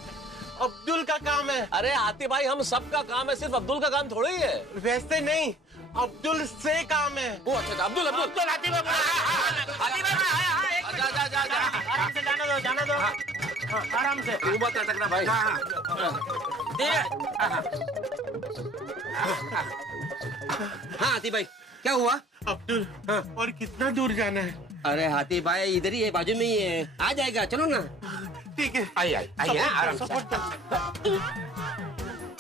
अब्दुल का काम है। अरे हाथी भाई हम सबका काम है, सिर्फ अब्दुल का काम थोड़ी है। वैसे नहीं, अब्दुल से काम है। वो अच्छा अब्दुल हाथी भाई आराम से जाने दो। आराम से। मत अटकना भाई। हाँ हाथी भाई, क्या हुआ? अब्दुल, और कितना दूर जाना है? अरे हाथी भाई इधर ही है, बाजू में ही है, आ जाएगा, चलो ना। ठीक है। आइए आराम से।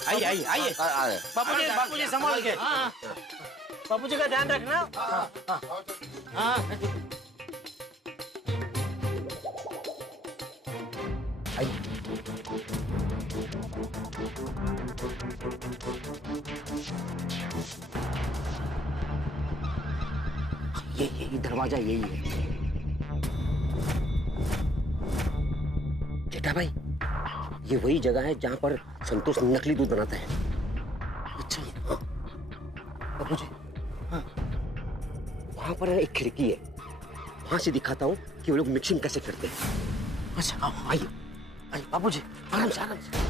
आइए। बापूजी संभाल के। बापूजी का ध्यान रखना। यही दरवाजा यही है। जेठा भाई, ये वही जगह है जहाँ पर संतोष नकली दूध बनाता है। अच्छा। हाँ बाबूजी, हाँ वहाँ पर एक खिड़की है, वहाँ से दिखाता हूँ कि वो लोग मिक्सिंग कैसे करते हैं। अच्छा आइए बाबूजी, आराम से।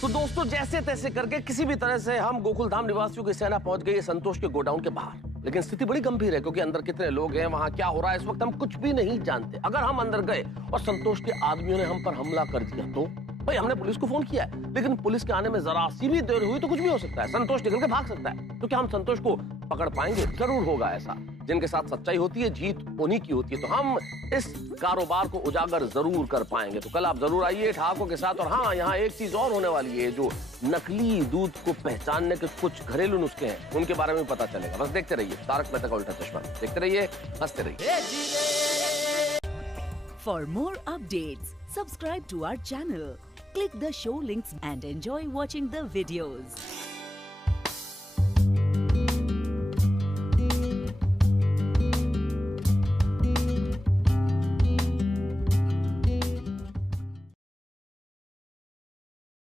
तो दोस्तों जैसे तैसे करके किसी भी तरह से हम गोकुलधाम निवासियों की सेना पहुंच गई है संतोष के गोडाउन के बाहर। लेकिन स्थिति बड़ी गंभीर है क्योंकि अंदर कितने लोग हैं, वहां क्या हो रहा है इस वक्त हम कुछ भी नहीं जानते। अगर हम अंदर गए और संतोष के आदमियों ने हम पर हमला कर दिया तो भाई हमने पुलिस को फोन किया है, लेकिन पुलिस के आने में जरा सी भी देर हुई तो कुछ भी हो सकता है, संतोष निकल के भाग सकता है। तो क्या हम संतोष को पकड़ पाएंगे? जरूर होगा ऐसा। जिनके साथ सच्चाई होती है जीत उन्हीं की होती है। तो हम इस कारोबार को उजागर जरूर कर पाएंगे। तो कल आप जरूर आइए ठहाकों के साथ। और हाँ, यहाँ एक चीज और होने वाली है, जो नकली दूध को पहचानने के कुछ घरेलू नुस्खे हैं उनके बारे में पता चलेगा। बस देखते रहिए तारक मेहता का उल्टा चश्मा, देखते रहिए, हंसते रहिए। For more updates, subscribe to our channel, click the show links and enjoy watching the videos.